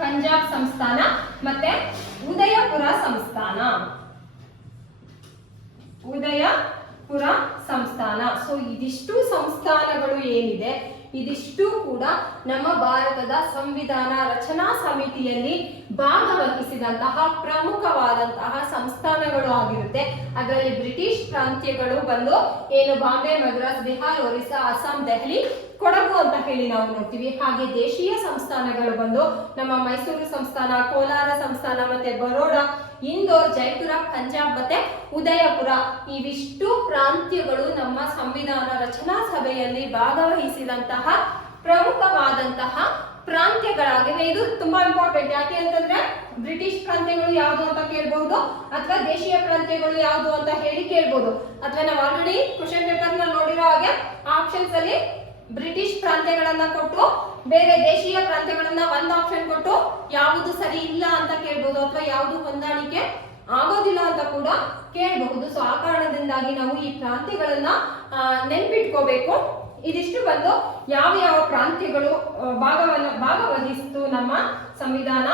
ಪಂಜಾಬ್ ಸಂಸ್ಥಾನ ಮತ್ತೆ ಉದಯಪುರ ಸಂಸ್ಥಾನ. ಸೊ ಇದಿಷ್ಟು ಸಂಸ್ಥಾನಗಳು ಏನಿದೆ ಇದಿಷ್ಟು ಕೂಡ ನಮ್ಮ ಭಾರತದ ಸಂವಿಧಾನ ರಚನಾ ಸಮಿತಿಯಲ್ಲಿ ಭಾಗವಹಿಸಿದಂತಹ ಪ್ರಮುಖವಾದಂತಹ ಸಂಸ್ಥಾನಗಳು ಆಗಿರುತ್ತೆ. ಅದರಲ್ಲಿ ಬ್ರಿಟಿಷ್ ಪ್ರಾಂತ್ಯಗಳು ಬಂದು ಏನು ಬಾಂಬೆ, ಮದ್ರಾಸ್, ಬಿಹಾರ್, ಒರಿಸ್ಸಾ, ಅಸ್ಸಾಂ, ದೆಹಲಿ, ಕೊಡಗು ಅಂತ ಹೇಳಿ ನಾವು ನೋಡ್ತೀವಿ. ಹಾಗೆ ದೇಶೀಯ ಸಂಸ್ಥಾನಗಳು ಬಂದು ನಮ್ಮ ಮೈಸೂರು ಸಂಸ್ಥಾನ, ಕೋಲಾರ ಸಂಸ್ಥಾನ ಮತ್ತೆ ಬರೋಡ, ಇಂದೋರ್, ಜೈಪುರ, ಪಂಜಾಬ್ ಮತ್ತೆ ಉದಯಪುರ ಇವಿಷ್ಟು ಪ್ರಾಂತ್ಯಗಳು ನಮ್ಮ ಸಂವಿಧಾನ ರಚನಾ ಸಭೆಯಲ್ಲಿ ಭಾಗವಹಿಸಿದಂತಹ ಪ್ರಮುಖವಾದಂತಹ ಪ್ರಾಂತ್ಯಗಳಾಗಿವೆ. ಇದು ತುಂಬಾ ಇಂಪಾರ್ಟೆಂಟ್. ಯಾಕೆ ಅಂತಂದ್ರೆ ಬ್ರಿಟಿಷ್ ಪ್ರಾಂತ್ಯಗಳು ಯಾವುದು ಅಂತ ಕೇಳಬಹುದು ಅಥವಾ ದೇಶೀಯ ಪ್ರಾಂತ್ಯಗಳು ಯಾವುದು ಅಂತ ಹೇಳಿ ಕೇಳಬಹುದು. ಅಥವಾ ನಾವು ಆಲ್ರೆಡಿ ಕ್ವೆಶ್ಚನ್ ಪೇಪರ್ ನ ನೋಡಿರೋ ಹಾಗೆ ಆಪ್ಷನ್ಸ್ ಅಲ್ಲಿ ಬ್ರಿಟಿಷ್ ಪ್ರಾಂತ್ಯಗಳನ್ನ ಕೊಟ್ಟು ಬೇರೆ ದೇಶೀಯ ಪ್ರಾಂತ್ಯಗಳನ್ನ ಒಂದು ಆಪ್ಷನ್ ಕೊಟ್ಟು ಯಾವುದು ಸರಿ ಇಲ್ಲ ಅಂತ ಕೇಳಬಹುದು ಅಥವಾ ಯಾವುದು ಹೊಂದಾಣಿಕೆ ಆಗೋದಿಲ್ಲ ಅಂತ ಕೂಡ ಕೇಳಬಹುದು. ಸೊ ಆ ಕಾರಣದಿಂದಾಗಿ ನಾವು ಈ ಪ್ರಾಂತ್ಯಗಳನ್ನ ನೆನ್ಪಿಟ್ಕೋಬೇಕು. ಇದಿಷ್ಟು ಬಂದು ಯಾವ ಯಾವ ಪ್ರಾಂತ್ಯಗಳು ಭಾಗವಹಿಸಿತು ನಮ್ಮ ಸಂವಿಧಾನ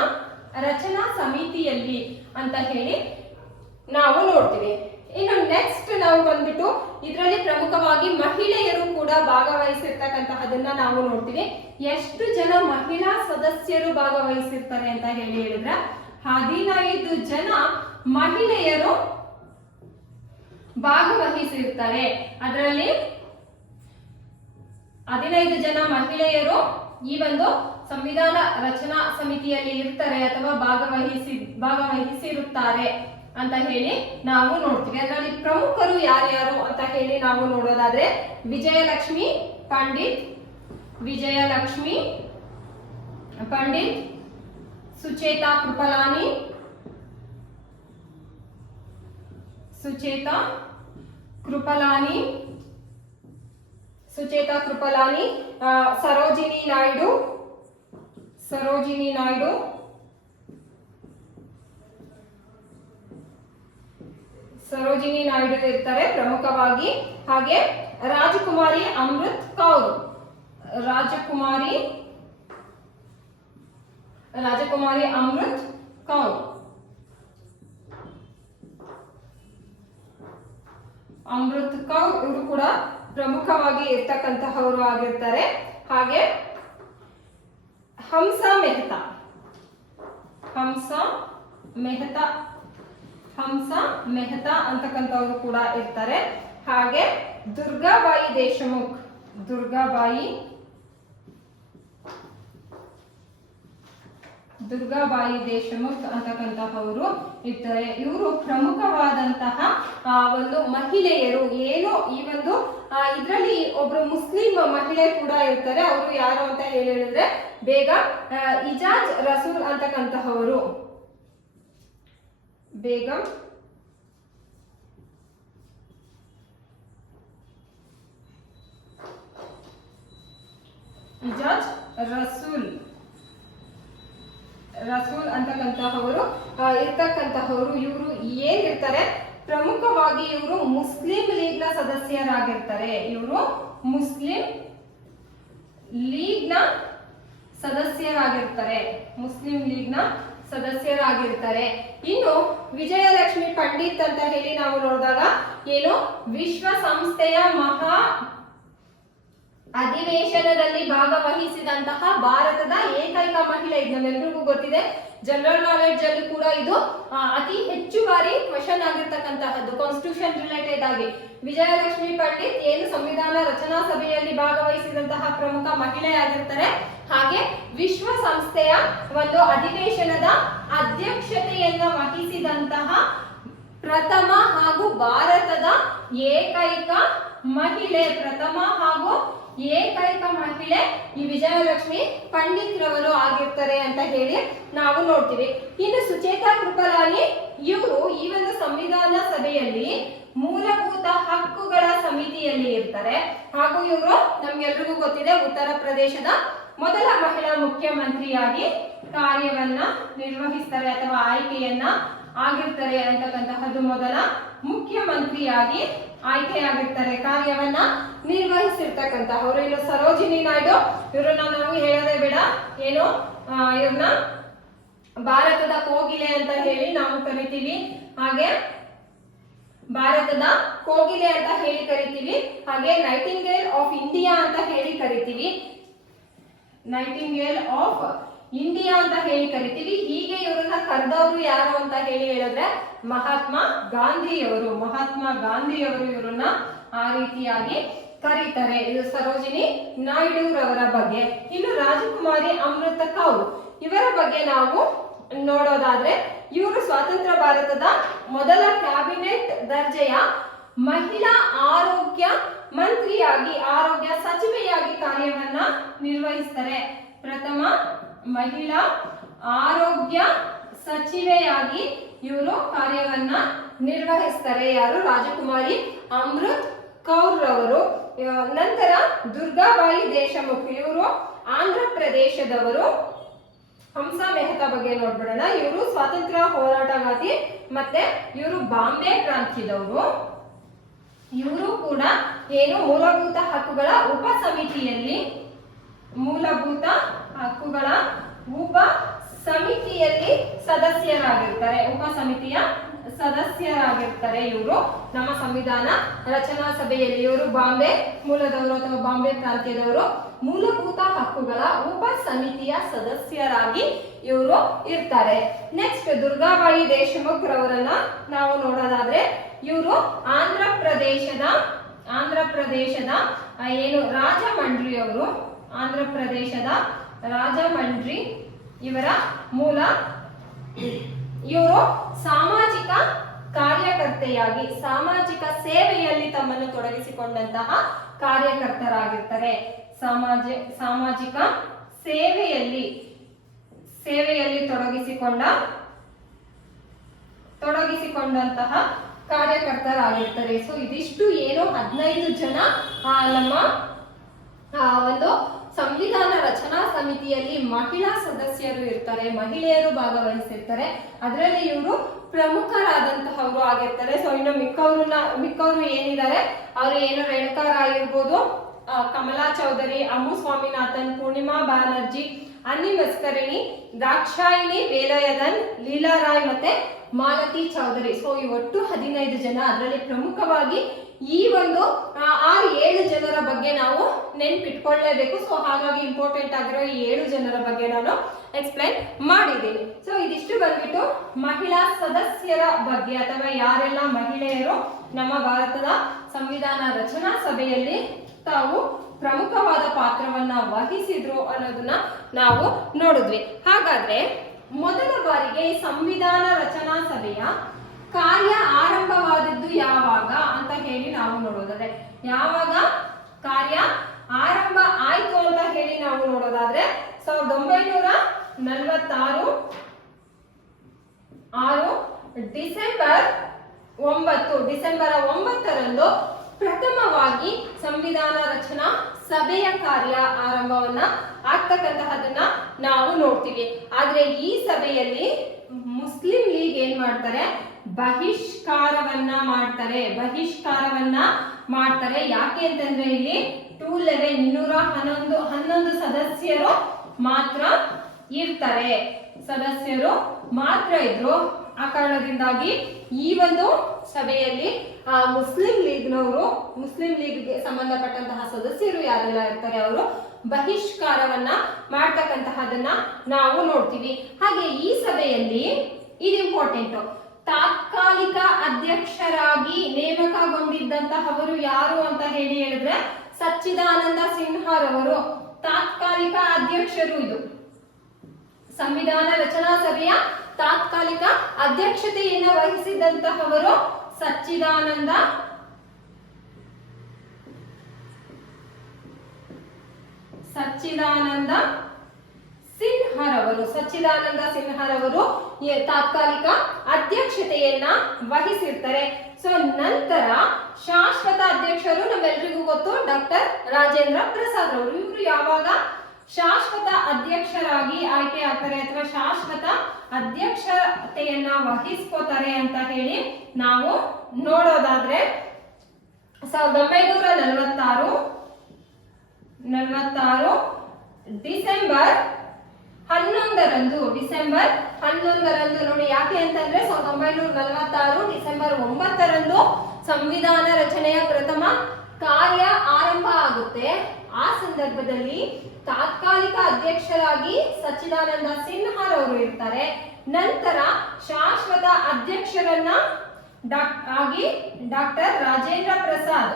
ರಚನಾ ಸಮಿತಿಯಲ್ಲಿ ಅಂತ ಹೇಳಿ ನಾವು ನೋಡ್ತೀವಿ. ಇನ್ನು ನೆಕ್ಸ್ಟ್ ನಾವು ಬಂದ್ಬಿಟ್ಟು ಇದರಲ್ಲಿ ಪ್ರಮುಖವಾಗಿ ಮಹಿಳೆಯರು ಕೂಡ ಭಾಗವಹಿಸಿರ್ತಕ್ಕಂತಹದನ್ನ ನಾವು ನೋಡ್ತೀವಿ. ಎಷ್ಟು ಜನ ಮಹಿಳಾ ಸದಸ್ಯರು ಭಾಗವಹಿಸಿರ್ತಾರೆ ಅಂತ ಹೇಳಿದ್ರೆ 15 ಜನ ಮಹಿಳೆಯರು ಭಾಗವಹಿಸಿರ್ತಾರೆ. ಅದರಲ್ಲಿ 15 ಜನ ಮಹಿಳೆಯರು ಈ ಒಂದು ಸಂವಿಧಾನ ರಚನಾ ಸಮಿತಿಯಲ್ಲಿ ಇರ್ತಾರೆ ಅಥವಾ ಭಾಗವಹಿಸಿರುತ್ತಾರೆ ಅಂತ ಹೇಳಿ ನಾವು ನೋಡ್ತೀವಿ. ಅದರಲ್ಲಿ ಪ್ರಮುಖರು ಯಾರ್ಯಾರು ಅಂತ ಹೇಳಿ ನಾವು ನೋಡೋದಾದ್ರೆ ವಿಜಯಲಕ್ಷ್ಮಿ ಪಂಡಿತ್, ಸುಚೇತಾ ಕೃಪಲಾನಿ, ಸರೋಜಿನಿ ನಾಯ್ಡು ಇರ್ತಾರೆ ಪ್ರಮುಖವಾಗಿ. ಹಾಗೆ ರಾಜಕುಮಾರಿ ಅಮೃತ್ ಕೌರ್, ಇವರು ಕೂಡ ಪ್ರಮುಖವಾಗಿ ಇರ್ತಕ್ಕಂತಹವರು ಆಗಿರ್ತಾರೆ. ಹಾಗೆ ಹಂಸ ಮೆಹ್ತಾ ಅಂತಕ್ಕಂಥವ್ರು ಕೂಡ ಇರ್ತಾರೆ. ಹಾಗೆ ದುರ್ಗಾಬಾಯಿ ದೇಶಮುಖ್ ಅಂತಕ್ಕಂತಹವರು ಇರ್ತಾರೆ. ಇವರು ಪ್ರಮುಖವಾದಂತಹ ಒಂದು ಮಹಿಳೆಯರು. ಏನು ಈ ಒಂದು ಇದರಲ್ಲಿ ಒಬ್ರು ಮುಸ್ಲಿಂ ಮಹಿಳೆ ಕೂಡ ಇರ್ತಾರೆ. ಅವರು ಯಾರು ಅಂತ ಹೇಳಿದ್ರೆ ಬೇಗಂ ಇಜಾಜ್ ರಸೂಲ್ ಅಂತಕ್ಕಂತಹವರು. ಬೇಗಂ ಇಜಾಜ್ ರಸೂಲ್ ಅಂತಕ್ಕಂತಹವರು ಇರ್ತಕ್ಕಂತಹವರು. ಇವರು ಏನಿರ್ತಾರೆ ಪ್ರಮುಖವಾಗಿ ಇವರು ಮುಸ್ಲಿಂ ಲೀಗ್ ನ ಸದಸ್ಯರಾಗಿರ್ತಾರೆ. ಇನ್ನು ವಿಜಯಲಕ್ಷ್ಮಿ ಪಂಡಿತ್ ಅಂತ ಹೇಳಿ ನಾವು ನೋಡಿದಾಗ ಏನು ವಿಶ್ವಸಂಸ್ಥೆಯ ಮಹಾ ಅಧಿವೇಶನದಲ್ಲಿ ಭಾಗವಹಿಸಿದಂತಹ ಭಾರತದ ಏಕೈಕ ಮಹಿಳೆ. ಇದು ನಮ್ಮೆಲ್ಲರಿಗೂ ಗೊತ್ತಿದೆ. ಜನರಲ್ ನಾಲೆಡ್ಜ್ ಅಲ್ಲಿ ಕೂಡ ಇದು ಅತಿ ಹೆಚ್ಚು ಬಾರಿ ಕ್ವೆಶ್ಚನ್ ಆಗಿರ್ತಕ್ಕಂತಹದ್ದು ಕಾನ್ಸ್ಟಿಟ್ಯೂಷನ್ ರಿಲೇಟೆಡ್ ಆಗಿ. ವಿಜಯಲಕ್ಷ್ಮಿ ಪಂಡಿತ್ ಏನು ಸಂವಿಧಾನ ರಚನಾ ಸಭೆಯಲ್ಲಿ ಭಾಗವಹಿಸಿದಂತಹ ಪ್ರಮುಖ ಮಹಿಳೆ ಆಗಿರ್ತಾರೆ. ಹಾಗೆ ವಿಶ್ವಸಂಸ್ಥೆಯ ಒಂದು ಅಧಿವೇಶನದ ಅಧ್ಯಕ್ಷತೆಯನ್ನ ವಹಿಸಿದಂತಹ ಪ್ರಥಮ ಹಾಗೂ ಭಾರತದ ಏಕೈಕ ಮಹಿಳೆ ಈ ವಿಜಯಲಕ್ಷ್ಮಿ ಪಂಡಿತ್ ರವರು ಆಗಿರ್ತಾರೆ ಅಂತ ಹೇಳಿ ನಾವು ನೋಡ್ತೀವಿ. ಇನ್ನು ಸುಚೇತಾ ಕೃಪಲಾನಿ ಇವರು ಈ ಒಂದು ಸಂವಿಧಾನ ಸಭೆಯಲ್ಲಿ ಮೂಲಭೂತ ಹಕ್ಕುಗಳ ಸಮಿತಿಯಲ್ಲಿ ಇರ್ತಾರೆ. ಹಾಗೂ ಇವರು ನಮ್ಗೆಲ್ರಿಗೂ ಗೊತ್ತಿದೆ ಉತ್ತರ ಪ್ರದೇಶದ ಮೊದಲ ಮಹಿಳಾ ಮುಖ್ಯಮಂತ್ರಿಯಾಗಿ ಕಾರ್ಯವನ್ನ ನಿರ್ವಹಿಸ್ತಾರೆ ಅಥವಾ ಆಯ್ಕೆಯನ್ನ ಆಗಿರ್ತಾರೆ ಅಂತಕ್ಕಂತಹದ್ದು. ಮೊದಲ ಮುಖ್ಯಮಂತ್ರಿಯಾಗಿ ಆಯ್ಕೆಯಾಗಿರ್ತಾರೆ, ಕಾರ್ಯವನ್ನ ನಿರ್ವಹಿಸಿರ್ತಕ್ಕಂತಹವರು. ಇನ್ನು ಸರೋಜಿನಿ ನಾಯ್ಡು ಇವರನ್ನ ನಾವು ಹೇಳೋದೇ ಬೇಡ. ಏನು ಇವ್ರನ್ನ ಭಾರತದ ಕೋಗಿಲೆ ಅಂತ ಹೇಳಿ ನಾವು ಕರಿತೀವಿ. ಹಾಗೆ ಭಾರತದ ಕೋಗಿಲೆ ಅಂತ ಹೇಳಿ ಕರಿತೀವಿ. ಹಾಗೆ ನೈಟಿಂಗೇಲ್ ಆಫ್ ಇಂಡಿಯಾ ಅಂತ ಹೇಳಿ ಕರಿತೀವಿ. ಹೀಗೆ ಇವರನ್ನ ಕರೆದವರು ಯಾರು ಅಂತ ಹೇಳಿ ಹೇಳಿದ್ರೆ ಮಹಾತ್ಮ ಗಾಂಧಿಯವರು ಇವರನ್ನ ಆ ರೀತಿಯಾಗಿ ಕರೀತಾರೆ. ಇದು ಸರೋಜಿನಿ ನಾಯ್ಡು ರವರ ಬಗ್ಗೆ. ಇನ್ನು ರಾಜಕುಮಾರಿ ಅಮೃತ ಕೌರ್ ಇವರ ಬಗ್ಗೆ ನಾವು ನೋಡೋದಾದ್ರೆ ಇವರು ಸ್ವಾತಂತ್ರ್ಯ ಭಾರತದ ಮೊದಲ ಕ್ಯಾಬಿನೆಟ್ ದರ್ಜೆಯ ಮಹಿಳಾ ಆರೋಗ್ಯ ಸಚಿವೆಯಾಗಿ ಕಾರ್ಯವನ್ನ ನಿರ್ವಹಿಸ್ತಾರೆ. ಪ್ರಥಮ ಮಹಿಳಾ ಆರೋಗ್ಯ ಸಚಿವೆಯಾಗಿ ಇವರು ಕಾರ್ಯವನ್ನ ನಿರ್ವಹಿಸ್ತಾರೆ. ಯಾರು? ರಾಜಕುಮಾರಿ ಅಮೃತ್ ಕೌರ್ ರವರು. ನಂತರ ದುರ್ಗಾಬಾಯಿ ದೇಶಮುಖ್ ಇವರು ಆಂಧ್ರ ಪ್ರದೇಶದವರು. ಹಂಸ ಮೆಹ್ತಾ ಬಗ್ಗೆ ನೋಡ್ಬಿಡೋಣ. ಇವರು ಸ್ವಾತಂತ್ರ್ಯ ಹೋರಾಟಗಾತಿ ಮತ್ತೆ ಇವರು ಬಾಂಬೆ ಪ್ರಾಂತ್ಯದವರು. ಇವರು ಕೂಡ ಏನು ಮೂಲಭೂತ ಹಕ್ಕುಗಳ ಉಪ ಸಮಿತಿಯಲ್ಲಿ ಸದಸ್ಯರಾಗಿರ್ತಾರೆ. ಇವರು ನಮ್ಮ ಸಂವಿಧಾನ ರಚನಾ ಸಭೆಯಲ್ಲಿ ಇವರು ಬಾಂಬೆ ಮೂಲದವರು ಅಥವಾ ಬಾಂಬೆ ಪ್ರಾಂತ್ಯದವರು. ಮೂಲಭೂತ ಹಕ್ಕುಗಳ ಉಪ ಸಮಿತಿಯ ಸದಸ್ಯರಾಗಿ ಇವರು ಇರ್ತಾರೆ. ನೆಕ್ಸ್ಟ್ ದುರ್ಗಾಬಾಯಿ ದೇಶಮುಖ್ ರವರನ್ನ ನಾವು ನೋಡೋದಾದ್ರೆ ಇವರು ಆಂಧ್ರ ಪ್ರದೇಶದ ಏನು ರಾಜಮಂಡ್ರಿ ಅವರು, ಆಂಧ್ರ ಪ್ರದೇಶದ ರಾಜಮಂಡ್ರಿ ಇವರ ಮೂಲ. ಇವರು ಸಾಮಾಜಿಕ ಕಾರ್ಯಕರ್ತೆಯಾಗಿ ಸಾಮಾಜಿಕ ಸೇವೆಯಲ್ಲಿ ತಮ್ಮನ್ನು ತೊಡಗಿಸಿಕೊಂಡಂತಹ ಕಾರ್ಯಕರ್ತರಾಗಿರ್ತಾರೆ. ಸಾಮಾಜಿಕ ಸೇವೆಯಲ್ಲಿ ತೊಡಗಿಸಿಕೊಂಡಂತಹ ಕಾರ್ಯಕರ್ತರಾಗಿರ್ತಾರೆ. ಸೊ ಇದಿಷ್ಟು ಏನು 15 ಜನ ನಮ್ಮ ಒಂದು ಸಂವಿಧಾನ ರಚನಾ ಸಮಿತಿಯಲ್ಲಿ ಮಹಿಳಾ ಸದಸ್ಯರು ಇರ್ತಾರೆ, ಮಹಿಳೆಯರು ಭಾಗವಹಿಸಿರ್ತಾರೆ. ಅದರಲ್ಲಿ ಇವರು ಪ್ರಮುಖರಾದಂತಹವರು ಆಗಿರ್ತಾರೆ. ಸೊ ಇನ್ನು ಮಿಕ್ಕವರು ಏನಿದ್ದಾರೆ ಅವರು ಏನು ರೇಣುಕಾ ರಾಯ್ ಇರ್ಬೋದು, ಕಮಲಾ ಚೌಧರಿ, ಅಮ್ಮು ಸ್ವಾಮಿನಾಥನ್, ಪೂರ್ಣಿಮಾ ಬ್ಯಾನರ್ಜಿ, ಅನ್ನಿ ಮಸ್ಕರಿಣಿ, ದಾಕ್ಷಾಯಿಣಿ ವೇಲಯದನ್, ಲೀಲಾ ರಾಯ್ ಮತ್ತೆ ಮಾಲತಿ ಚೌಧರಿ. ಸೊ ಈ ಒಟ್ಟು 15 ಜನ. ಅದರಲ್ಲಿ ಪ್ರಮುಖವಾಗಿ ಈ ಒಂದು 6-7 ಜನರ ಬಗ್ಗೆ ನಾವು ನೆನ್ಪಿಟ್ಕೊಳ್ಳೇಬೇಕು. ಸೊ ಹಾಗಾಗಿ ಇಂಪಾರ್ಟೆಂಟ್ ಆಗಿರೋ ಈ 7 ಜನರ ಬಗ್ಗೆ ನಾನು ಎಕ್ಸ್ಪ್ಲೈನ್ ಮಾಡಿದ್ದೀನಿ. ಸೊ ಇದಿಷ್ಟು ಬಂದ್ಬಿಟ್ಟು ಮಹಿಳಾ ಸದಸ್ಯರ ಬಗ್ಗೆ, ಅಥವಾ ಯಾರೆಲ್ಲ ಮಹಿಳೆಯರು ನಮ್ಮ ಭಾರತದ ಸಂವಿಧಾನ ರಚನಾ ಸಭೆಯಲ್ಲಿ ತಾವು ಪ್ರಮುಖವಾದ ಪಾತ್ರವನ್ನ ವಹಿಸಿದ್ರು ಅನ್ನೋದನ್ನ ನಾವು ನೋಡಿದ್ವಿ. ಹಾಗಾದ್ರೆ ಮೊದಲ ಬಾರಿಗೆ ಈ ಸಂವಿಧಾನ ರಚನಾ ಸಭೆಯ ಕಾರ್ಯ ಆರಂಭವಾದದ್ದು ಯಾವಾಗ ಅಂತ ಹೇಳಿ ನಾವು ನೋಡೋದಾದ್ರೆ, ಯಾವಾಗ ಕಾರ್ಯ ಆರಂಭ ಆಯ್ತು ಅಂತ ಹೇಳಿ ನಾವು ನೋಡೋದಾದ್ರೆ 1946 ಡಿಸೆಂಬರ್ 9ರಂದು ಪ್ರಥಮವಾಗಿ ಸಂವಿಧಾನ ರಚನಾ ಸಭೆಯ ಕಾರ್ಯ ಆರಂಭವನ್ನ ಆಗ್ತಕ್ಕಂತಹದನ್ನ ನಾವು ನೋಡ್ತೀವಿ. ಆದ್ರೆ ಈ ಸಭೆಯಲ್ಲಿ ಮುಸ್ಲಿಂ ಲೀಗ್ ಏನ್ ಮಾಡ್ತಾರೆ, ಬಹಿಷ್ಕಾರವನ್ನ ಮಾಡ್ತಾರೆ. ಯಾಕೆ ಅಂತಂದ್ರೆ ಇಲ್ಲಿ 211 ಸದಸ್ಯರು ಮಾತ್ರ ಇದ್ರು. ಆ ಕಾರಣದಿಂದಾಗಿ ಈ ಒಂದು ಸಭೆಯಲ್ಲಿ ಮುಸ್ಲಿಂ ಲೀಗ್ಗೆ ಸಂಬಂಧಪಟ್ಟಂತಹ ಸದಸ್ಯರು ಯಾರೆಲ್ಲ ಇರ್ತಾರೆ ಅವರು ಬಹಿಷ್ಕಾರವನ್ನ ಮಾಡ್ತಕ್ಕಂತಹದನ್ನ ನಾವು ನೋಡ್ತೀವಿ. ಹಾಗೆ ಈ ಸಭೆಯಲ್ಲಿ ಇದು ಇಂಪಾರ್ಟೆಂಟ್, ತಾತ್ಕಾಲಿಕ ಅಧ್ಯಕ್ಷರಾಗಿ ನೇಮಕಗೊಂಡಿದ್ದಂತಹವರು ಯಾರು ಅಂತ ಹೇಳಿದ್ರೆ ಸಚ್ಚಿದಾನಂದ ಸಿನ್ಹಾರವರು ತಾತ್ಕಾಲಿಕ ಅಧ್ಯಕ್ಷರು. ಇದು ಸಂವಿಧಾನ ರಚನಾ ಸಭೆಯ ತಾತ್ಕಾಲಿಕ ಅಧ್ಯಕ್ಷತೆಯನ್ನು ವಹಿಸಿದಂತಹವರು ಸಚ್ಚಿದಾನಂದ ಸಿನ್ಹಾರವರು ತಾತ್ಕಾಲಿಕ ಅಧ್ಯಕ್ಷತೆಯನ್ನ ವಹಿಸಿರ್ತಾರೆ. ಸೊ ನಂತರ ಶಾಶ್ವತ ಅಧ್ಯಕ್ಷರು ನಮ್ಮೆಲ್ಲರಿಗೂ ಗೊತ್ತು, ಡಾಕ್ಟರ್ ರಾಜೇಂದ್ರ ಪ್ರಸಾದ್ ಅವರು. ಇವರು ಯಾವಾಗ ಶಾಶ್ವತ ಅಧ್ಯಕ್ಷರಾಗಿ ಆಯ್ಕೆ ಆಗ್ತಾರೆ ಅಥವಾ ಶಾಶ್ವತ ಅಧ್ಯಕ್ಷತೆಯನ್ನ ವಹಿಸ್ಕೋತಾರೆ ಅಂತ ಹೇಳಿ ನಾವು ನೋಡೋದಾದ್ರೆ 1946 ಡಿಸೆಂಬರ್ 11ರಂದು ನೋಡಿ. ಯಾಕೆ ಅಂತಂದ್ರೆ 1946 ಡಿಸೆಂಬರ್ 9ರಂದು ಸಂವಿಧಾನ ರಚನೆಯ ಪ್ರಥಮ ಕಾರ್ಯ ಆರಂಭ ಆಗುತ್ತೆ. ಆ ಸಂದರ್ಭದಲ್ಲಿ ತಾತ್ಕಾಲಿಕ ಅಧ್ಯಕ್ಷರಾಗಿ ಸಚ್ಚಿದಾನಂದ ಸಿನ್ಹಾರವರು ಇರ್ತಾರೆ. ನಂತರ ಶಾಶ್ವತ ಅಧ್ಯಕ್ಷರನ್ನ ಡಾಕ್ಟರ್ ರಾಜೇಂದ್ರ ಪ್ರಸಾದ್,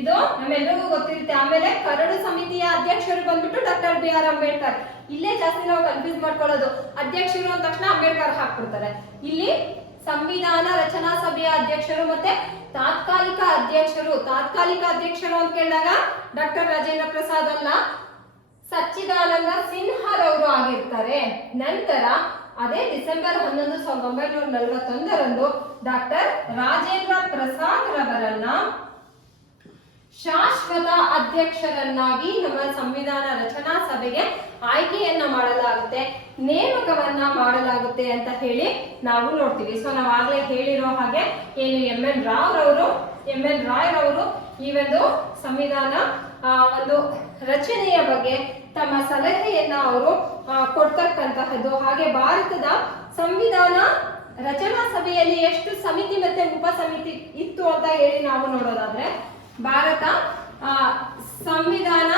ಇದು ನಮ್ಮೆಲ್ಲರಿಗೂ ಗೊತ್ತಿರುತ್ತೆ. ಆಮೇಲೆ ಕರಡು ಸಮಿತಿಯ ಅಧ್ಯಕ್ಷರು ಬಂದ್ಬಿಟ್ಟು ಡಾಕ್ಟರ್ BR ಅಂಬೇಡ್ಕರ್. ಇಲ್ಲೇ ಜಾಸ್ತಿ ನಾವು ಕನ್ಫ್ಯೂಸ್ ಮಾಡ್ಕೊಳ್ಳೋದು, ಅಧ್ಯಕ್ಷರು ಅಂದ ತಕ್ಷಣ ಅಂಬೇಡ್ಕರ್ ಹಾಕ್ಬಿಡ್ತಾರೆ. ಇಲ್ಲಿ ಸಂವಿಧಾನ ರಚನಾ ಸಭೆಯ ಅಧ್ಯಕ್ಷರು ಮತ್ತೆ ತಾತ್ಕಾಲಿಕ ಅಧ್ಯಕ್ಷರು ಅಂತ ಕೇಳಿದಾಗ ಡಾಕ್ಟರ್ ರಾಜೇಂದ್ರ ಪ್ರಸಾದ್ ಅಲ್ಲ, ಸಚ್ಚಿದಾನಂದ ಸಿನ್ಹಾರವರು ಆಗಿರ್ತಾರೆ. ನಂತರ ಅದೇ ಡಿಸೆಂಬರ್ 11, 1941ರಂದು ಡಾಕ್ಟರ್ ರಾಜೇಂದ್ರ ಪ್ರಸಾದ್ ರವರನ್ನ ಶಾಶ್ವತ ಅಧ್ಯಕ್ಷರನ್ನಾಗಿ ನಮ್ಮ ಸಂವಿಧಾನ ರಚನಾ ಸಭೆಗೆ ಆಯ್ಕೆಯನ್ನ ಮಾಡಲಾಗುತ್ತೆ, ನೇಮಕವನ್ನ ಮಾಡಲಾಗುತ್ತೆ ಅಂತ ಹೇಳಿ ನಾವು ನೋಡ್ತೀವಿ. ಸೊ ನಾವು ಆಗ್ಲೇ ಹೇಳಿರೋ ಹಾಗೆ ಏನು MN ರಾಯ್ ರವರು ಈ ಒಂದು ಸಂವಿಧಾನ ಒಂದು ರಚನೆಯ ಬಗ್ಗೆ ತಮ್ಮ ಸಲಹೆಯನ್ನ ಅವರು ಕೊಡ್ತಕ್ಕಂತಹದ್ದು. ಹಾಗೆ ಭಾರತದ ಸಂವಿಧಾನ ರಚನಾ ಸಭೆಯಲ್ಲಿ ಎಷ್ಟು ಸಮಿತಿ ಮತ್ತೆ ಉಪಸಮಿತಿ ಇತ್ತು ಅಂತ ಹೇಳಿ ನಾವು ನೋಡೋದಾದ್ರೆ, ಭಾರತ ಸಂವಿಧಾನ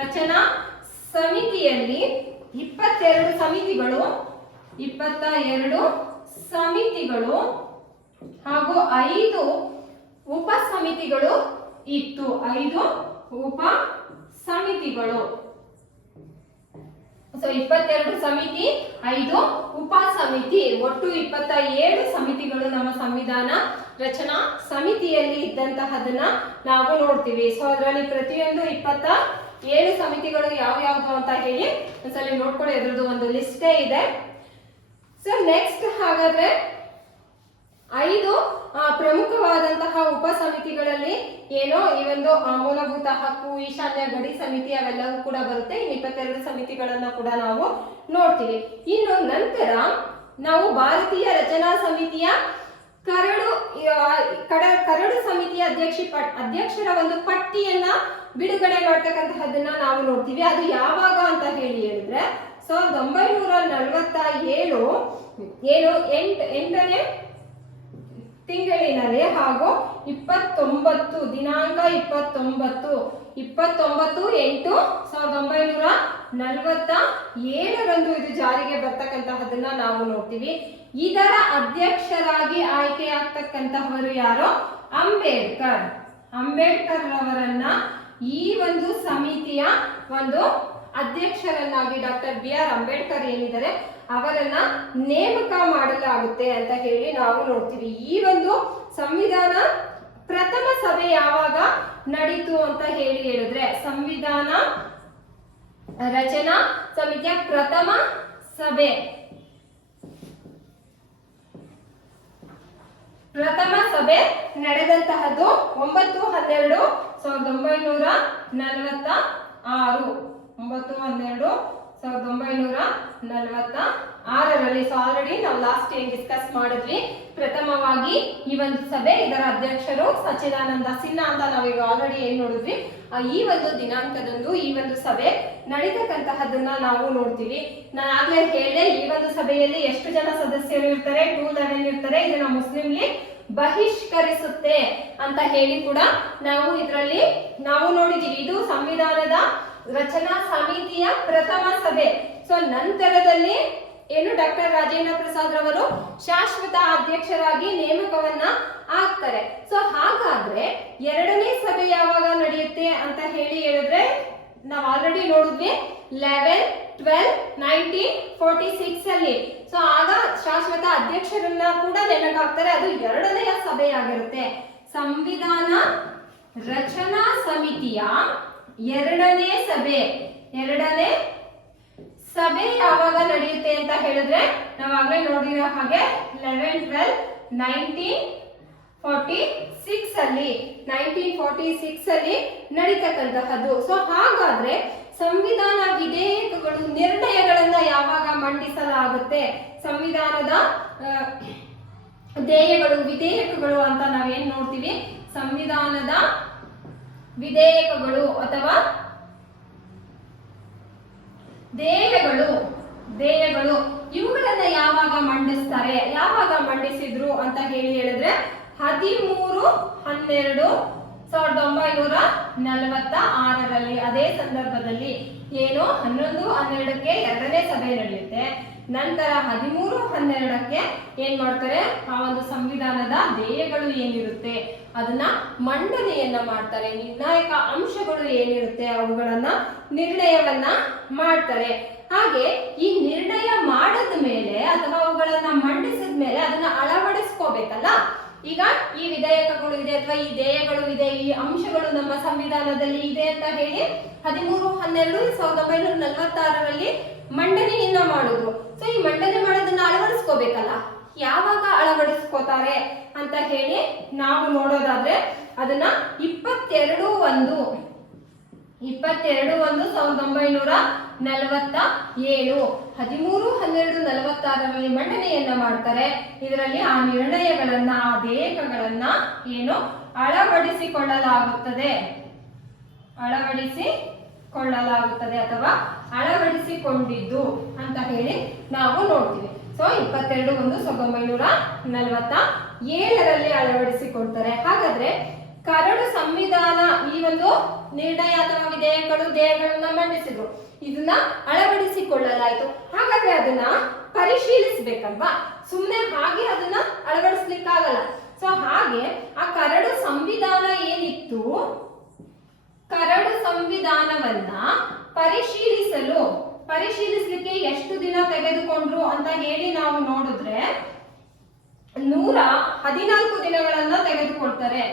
ರಚನಾ ಸಮಿತಿಯಲ್ಲಿ 22 ಸಮಿತಿಗಳು ಹಾಗೂ 5 ಉಪ ಸಮಿತಿಗಳು ಇತ್ತು. 5 ಉಪ ಸಮಿತಿಗಳು. ಸೊ 22 ಸಮಿತಿ, 5 ಉಪ ಸಮಿತಿ, ಒಟ್ಟು 27 ಸಮಿತಿಗಳು ನಮ್ಮ ಸಂವಿಧಾನ ರಚನಾ ಸಮಿತಿಯಲ್ಲಿ ಇದ್ದಂತಹದನ್ನ ನಾವು ನೋಡ್ತೀವಿ. ಸೊ ಅದರಲ್ಲಿ ಪ್ರತಿಯೊಂದು 27 ಸಮಿತಿಗಳು ಯಾವ್ಯಾವ್ದು ಅಂತ ಹೇಳಿ ಒಂದ್ಸಲ ನೋಡ್ಕೊಳ್ಳಿ. ಅದ್ರದ್ದು ಒಂದು ಲಿಸ್ಟೇ ಇದೆ. ಸೊ ನೆಕ್ಸ್ಟ್ ಹಾಗಾದ್ರೆ 5 ಪ್ರಮುಖವಾದಂತಹ ಉಪ ಸಮಿತಿಗಳಲ್ಲಿ ಏನೋ ಈ ಒಂದು ಮೂಲಭೂತ ಹಕ್ಕು, ಈಶಾನ್ಯ ಗಡಿ ಸಮಿತಿ ಅವೆಲ್ಲವೂ ಕೂಡ ಬರುತ್ತೆ. ಇನ್ನು 22 ಸಮಿತಿಗಳನ್ನ ಕೂಡ ನಾವು ನೋಡ್ತೀವಿ. ಇನ್ನು ನಂತರ ನಾವು ಭಾರತೀಯ ರಚನಾ ಸಮಿತಿಯ ಕರಡು ಸಮಿತಿಯ ಅಧ್ಯಕ್ಷರ ಒಂದು ಪಟ್ಟಿಯನ್ನ ಬಿಡುಗಡೆ ಮಾಡ್ತಕ್ಕಂತಹದನ್ನ ನಾವು ನೋಡ್ತೀವಿ. ಅದು ಯಾವಾಗ ಅಂತ ಹೇಳಿದ್ರೆ 1947 ಏನು 8ನೇ ತಿಂಗಳಿನಲ್ಲಿ ಹಾಗೂ 29 ದಿನಾಂಕ 29/8/1947 ಇದು ಜಾರಿಗೆ ಬರ್ತಕ್ಕಂತಹದನ್ನ ನಾವು ನೋಡ್ತೀವಿ. ಇದರ ಅಧ್ಯಕ್ಷರಾಗಿ ಆಯ್ಕೆಯಾಗ್ತಕ್ಕಂತಹವರು ಯಾರು? ಅಂಬೇಡ್ಕರ್ ರವರನ್ನ ಈ ಒಂದು ಸಮಿತಿಯ ಒಂದು ಅಧ್ಯಕ್ಷರನ್ನಾಗಿ ಡಾಕ್ಟರ್ BR ಅಂಬೇಡ್ಕರ್ ಏನಿದ್ದಾರೆ ಅವರನ್ನ ನೇಮಕ ಮಾಡಲಾಗುತ್ತೆ ಅಂತ ಹೇಳಿ ನಾವು ನೋಡ್ತೀವಿ. ಈ ಒಂದು ಸಂವಿಧಾನ ಪ್ರಥಮ ಸಭೆ ಯಾವಾಗ ನಡೀತು ಅಂತ ಹೇಳಿದ್ರೆ ಸಂವಿಧಾನ ರಚನಾ ಸಮಿತಿಯ ಪ್ರಥಮ ಸಭೆ ನಡೆದಂತಹದ್ದು 9/12/1946ರಲ್ಲಿ. ಸೊ ಆಲ್ರೆಡಿ ನಾವು ಲಾಸ್ಟ್ ಏನ್ ಡಿಸ್ಕಸ್ ಮಾಡಿದ್ವಿ. ಪ್ರಥಮವಾಗಿ ಈ ಒಂದು ಸಭೆ, ಇದರ ಅಧ್ಯಕ್ಷರು ಸಚ್ಚಿದಾನಂದ ಸಿನ್ಹಾ ಅಂತ ನಾವೀಗ ಆಲ್ರೆಡಿ ಏನ್ ನೋಡಿದ್ವಿ. ಈ ಒಂದು ದಿನಾಂಕದಂದು ಈ ಒಂದು ಸಭೆ ನಡೀತಕ್ಕಂತಹದನ್ನ ನಾವು ನೋಡ್ತೀವಿ. ನಾನು ಆಗ್ಲೇ ಹೇಳಿದೆ, ಈ ಒಂದು ಸಭೆಯಲ್ಲಿ ಎಷ್ಟು ಜನ ಸದಸ್ಯರು ಇರ್ತಾರೆ? 211 ಇರ್ತಾರೆ. ಇದನ್ನ ಮುಸ್ಲಿಂ ಲೀಗ್ ಬಹಿಷ್ಕರಿಸುತ್ತೆ ಅಂತ ಹೇಳಿ ಕೂಡ ನಾವು ಇದರಲ್ಲಿ ನಾವು ನೋಡಿದೀವಿ. ಇದು ಸಂವಿಧಾನದ ರಚನಾ ಸಮಿತಿಯ ಪ್ರಥಮ ಸಭೆ. ಸೊ ನಂತರದಲ್ಲಿ ಏನು ಡಾಕ್ಟರ್ ರಾಜೇಂದ್ರ ಪ್ರಸಾದ್ ರವರು ಶಾಶ್ವತ ಅಧ್ಯಕ್ಷರಾಗಿ ನೇಮಕವನ್ನ ಆಗ್ತಾರೆ. ಸೊ ಹಾಗಾದ್ರೆ 2ನೇ ಸಭೆ ಯಾವಾಗ ನಡೆಯುತ್ತೆ ಅಂತ ಹೇಳಿದ್ರೆ ನಾವು ಆಲ್ರೆಡಿ ನೋಡಿದ್ವಿ 11/12/1946 ಅಲ್ಲಿ. ಸೊ ಆಗ ಶಾಶ್ವತ ಅಧ್ಯಕ್ಷರನ್ನ ಕೂಡ ನೇಮಕ ಆಗ್ತಾರೆ. ಅದು 2ನೇ ಸಭೆಯಾಗಿರುತ್ತೆ. ಸಂವಿಧಾನ ರಚನಾ ಸಮಿತಿಯ 2ನೇ ಸಭೆ ಯಾವಾಗ ನಡೆಯುತ್ತೆ ಅಂತ ಹೇಳಿದ್ರೆ ನಾವಾಗಲೇ ನೋಡಿರೋ ಹಾಗೆ 11/12/1946 ಅಲ್ಲಿ ನಡೀತಕ್ಕಂತಹದ್ದು. ಸೊ ಹಾಗಾದ್ರೆ ಸಂವಿಧಾನ ವಿಧೇಯಕಗಳು, ನಿರ್ಣಯಗಳನ್ನ ಯಾವಾಗ ಮಂಡಿಸಲಾಗುತ್ತೆ? ಸಂವಿಧಾನದ ವಿಧೇಯಕಗಳು ಅಂತ ನಾವೇನ್ ನೋಡ್ತೀವಿ. ಸಂವಿಧಾನದ ವಿಧೇಯಕಗಳು ಅಥವಾ ದೇಯಗಳು ಇವುಗಳನ್ನ ಯಾವಾಗ ಮಂಡಿಸ್ತಾರೆ? ಯಾವಾಗ ಮಂಡಿಸಿದ್ರು ಅಂತ ಹೇಳಿದ್ರೆ 13/12/1946ರಲ್ಲಿ. ಅದೇ ಸಂದರ್ಭದಲ್ಲಿ ಏನು 11/12ಕ್ಕೆ 2ನೇ ಸಭೆ ನಡೆಯುತ್ತೆ. ನಂತರ 13/12ಕ್ಕೆ ಏನ್ ಮಾಡ್ತಾರೆ? ಆ ಒಂದು ಸಂವಿಧಾನದ ದೇಯಗಳು ಏನಿರುತ್ತೆ ಅದನ್ನ ಮಂಡನೆಯನ್ನ ಮಾಡ್ತಾರೆ. ನಿರ್ಣಾಯಕ ಅಂಶಗಳು ಏನಿರುತ್ತೆ ಅವುಗಳನ್ನ ನಿರ್ಣಯವನ್ನ ಮಾಡ್ತಾರೆ. ಹಾಗೆ ಈ ನಿರ್ಣಯ ಮಾಡದ ಮೇಲೆ ಅಥವಾ ಅವುಗಳನ್ನ ಮಂಡಿಸಿದ ಮೇಲೆ ಅದನ್ನ ಅಳವಡಿಸ್ಕೋಬೇಕಲ್ಲ. ಈಗ ಈ ವಿಧೇಯಕಗಳು ಇದೆ ಅಥವಾ ಈ ದೇಯಗಳು ಇದೆ, ಈ ಅಂಶಗಳು ನಮ್ಮ ಸಂವಿಧಾನದಲ್ಲಿ ಇದೆ ಅಂತ ಹೇಳಿ 13/12/1946ರಲ್ಲಿ ಮಂಡನೆಯನ್ನ ಮಾಡಿದ್ರು. ಸೊ ಈ ಮಂಡನೆ ಮಾಡೋದನ್ನ ಅಳವಡಿಸ್ಕೋಬೇಕಲ್ಲ. ಯಾವಾಗ ಅಳವಡಿಸ್ಕೋತಾರೆ ಅಂತ ಹೇಳಿ ನಾವು ನೋಡೋದಾದ್ರೆ ಅದನ್ನ 22/1/1947 13/12/46ರಲ್ಲಿ ಮಂಡನೆಯನ್ನ ಮಾಡ್ತಾರೆ. ಇದರಲ್ಲಿ ಆ ನಿರ್ಣಯಗಳನ್ನ, ಆ ದೇಯಕಗಳನ್ನ ಏನು ಅಳವಡಿಸಿಕೊಳ್ಳಲಾಗುತ್ತದೆ ಅಥವಾ ಅಳವಡಿಸಿಕೊಂಡಿದ್ದು ಅಂತ ಹೇಳಿ ನಾವು ನೋಡ್ತೀವಿ. ಸೊ 22/1/1947ರಲ್ಲಿ ಅಳವಡಿಸಿಕೊಳ್ತಾರೆ. ಹಾಗಾದ್ರೆ ಕರಡು ಸಂವಿಧಾನ ಈ ಒಂದು ನಿರ್ಣಯ ಅಥವಾ ವಿಧೇಯಕಗಳನ್ನ ಮಂಡಿಸಿದ್ರು, ಇದನ್ನ ಅಳವಡಿಸಿಕೊಳ್ಳಲಾಯಿತು. ಹಾಗಾದ್ರೆ ಅದನ್ನ ಪರಿಶೀಲಿಸ್ಬೇಕಲ್ವಾ, ಸುಮ್ಮನೆ ಹಾಗೆ ಅದನ್ನ ಅಳವಡಿಸ್ಲಿಕ್ಕಾಗಲ್ಲ. ಸೊ ಹಾಗೆ ಆ ಕರಡು ಸಂವಿಧಾನ ಏನಿತ್ತು, ಕರಡು ಸಂವಿಧಾನವನ್ನ ಪರಿಶೀಲಿಸ್ಲಿಕ್ಕೆ ಎಷ್ಟು ದಿನ ತೆಗೆದುಕೊಂಡ್ರು ಅಂತ ಹೇಳಿ ನಾವು ನೋಡಿದ್ರೆ 114 ದಿನಗಳನ್ನ ತೆಗೆದುಕೊಳ್ತಾರೆ.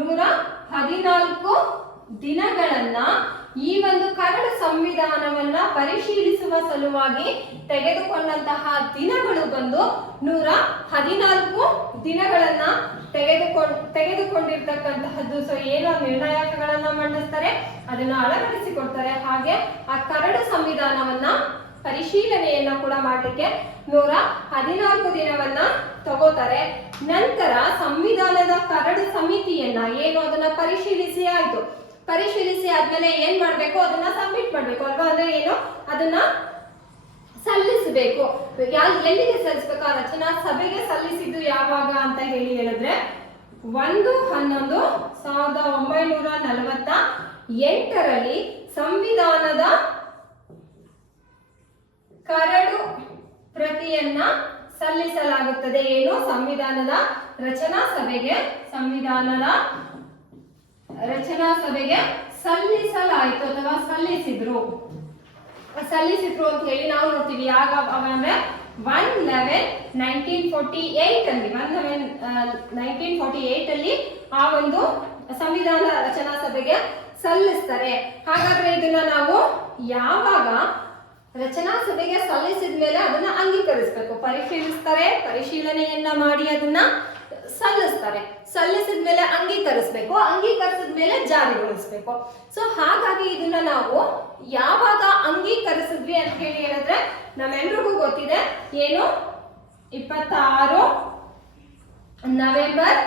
114 ದಿನಗಳನ್ನ ಈ ಒಂದು ಕರಡು ಸಂವಿಧಾನವನ್ನ ಪರಿಶೀಲಿಸುವ ಸಲುವಾಗಿ ತೆಗೆದುಕೊಂಡಂತಹ ದಿನಗಳು ಬಂದು 114 ದಿನಗಳನ್ನ ತೆಗೆದುಕೊಂಡಿರ್ತಕ್ಕಂತಹದ್ದು. ಸೊ ಏನೋ ನಿರ್ಣಾಯಕಗಳನ್ನ ಮಂಡಿಸ್ತಾರೆ, ಅದನ್ನ ಅಳವಡಿಸಿಕೊಡ್ತಾರೆ. ಹಾಗೆ ಆ ಕರಡು ಸಂವಿಧಾನವನ್ನ ಪರಿಶೀಲನೆಯನ್ನ ಕೂಡ ಮಾಡ್ಲಿಕ್ಕೆ 114 ದಿನವನ್ನ ತಗೋತಾರೆ. ನಂತರ ಸಂವಿಧಾನದ ಕರಡು ಸಮಿತಿಯನ್ನ ಏನು ಅದನ್ನ ಪರಿಶೀಲಿಸಿ ಆಯ್ತು. ಪರಿಶೀಲಿಸಿ ಆದ್ಮೇಲೆ ಏನ್ ಮಾಡ್ಬೇಕು, ಅದನ್ನ ಸಬ್ಮಿಟ್ ಮಾಡ್ಬೇಕು ಅಲ್ವಾ, ಅಂದ್ರೆ ಏನು ಅದನ್ನ ಸಲ್ಲಿಸಬೇಕು. ಎಲ್ಲಿಗೆ ಸಲ್ಲಿಸಬೇಕು, ಆ ರಚನಾ ಸಭೆಗೆ ಸಲ್ಲಿಸಿದ್ದು ಯಾವಾಗ ಅಂತ ಹೇಳಿದ್ರೆ 1/11/1948 ಸಂವಿಧಾನದ ಕರಡು ಪ್ರತಿಯನ್ನ ಸಲ್ಲಿಸಲಾಗುತ್ತದೆ. ಏನು ಸಂವಿಧಾನದ ರಚನಾ ಸಭೆಗೆ ಸಲ್ಲಿಸಲಾಯಿತು ಅಥವಾ ಸಲ್ಲಿಸಿದ್ರು ಅಂತ ಹೇಳಿ ನಾವು ನೋಡ್ತೀವಿ. ಅಂದ್ರೆ 1/11/1948 ಅಲ್ಲಿ ಆ ಒಂದು ಸಂವಿಧಾನ ರಚನಾ ಸಭೆಗೆ ಸಲ್ಲಿಸ್ತಾರೆ. ಹಾಗಾದ್ರೆ ಇದನ್ನ ನಾವು ಯಾವಾಗ ರಚನಾ ಸಭೆಗೆ ಸಲ್ಲಿಸಿದ ಮೇಲೆ ಅದನ್ನ ಅಂಗೀಕರಿಸಬೇಕು. ಪರಿಶೀಲಿಸ್ತಾರೆ, ಪರಿಶೀಲನೆಯನ್ನ ಮಾಡಿ ಅದನ್ನ ಸಲ್ಲಿಸ್ತಾರೆ. ಸಲ್ಲಿಸಿದ ಮೇಲೆ ಅಂಗೀಕರಿಸಬೇಕು, ಅಂಗೀಕರಿಸಿದ ಮೇಲೆ ಜಾರಿಗೊಳಿಸಬೇಕು. ಸೊ ಹಾಗಾಗಿ ಇದನ್ನ ನಾವು ಯಾವಾಗ ಅಂಗೀಕರಿಸಿದ್ವಿ ಅಂತ ಹೇಳಿದ್ರೆ ನಮ್ಮೆಲ್ರಿಗೂ ಗೊತ್ತಿದೆ. ಏನು 26 ನವೆಂಬರ್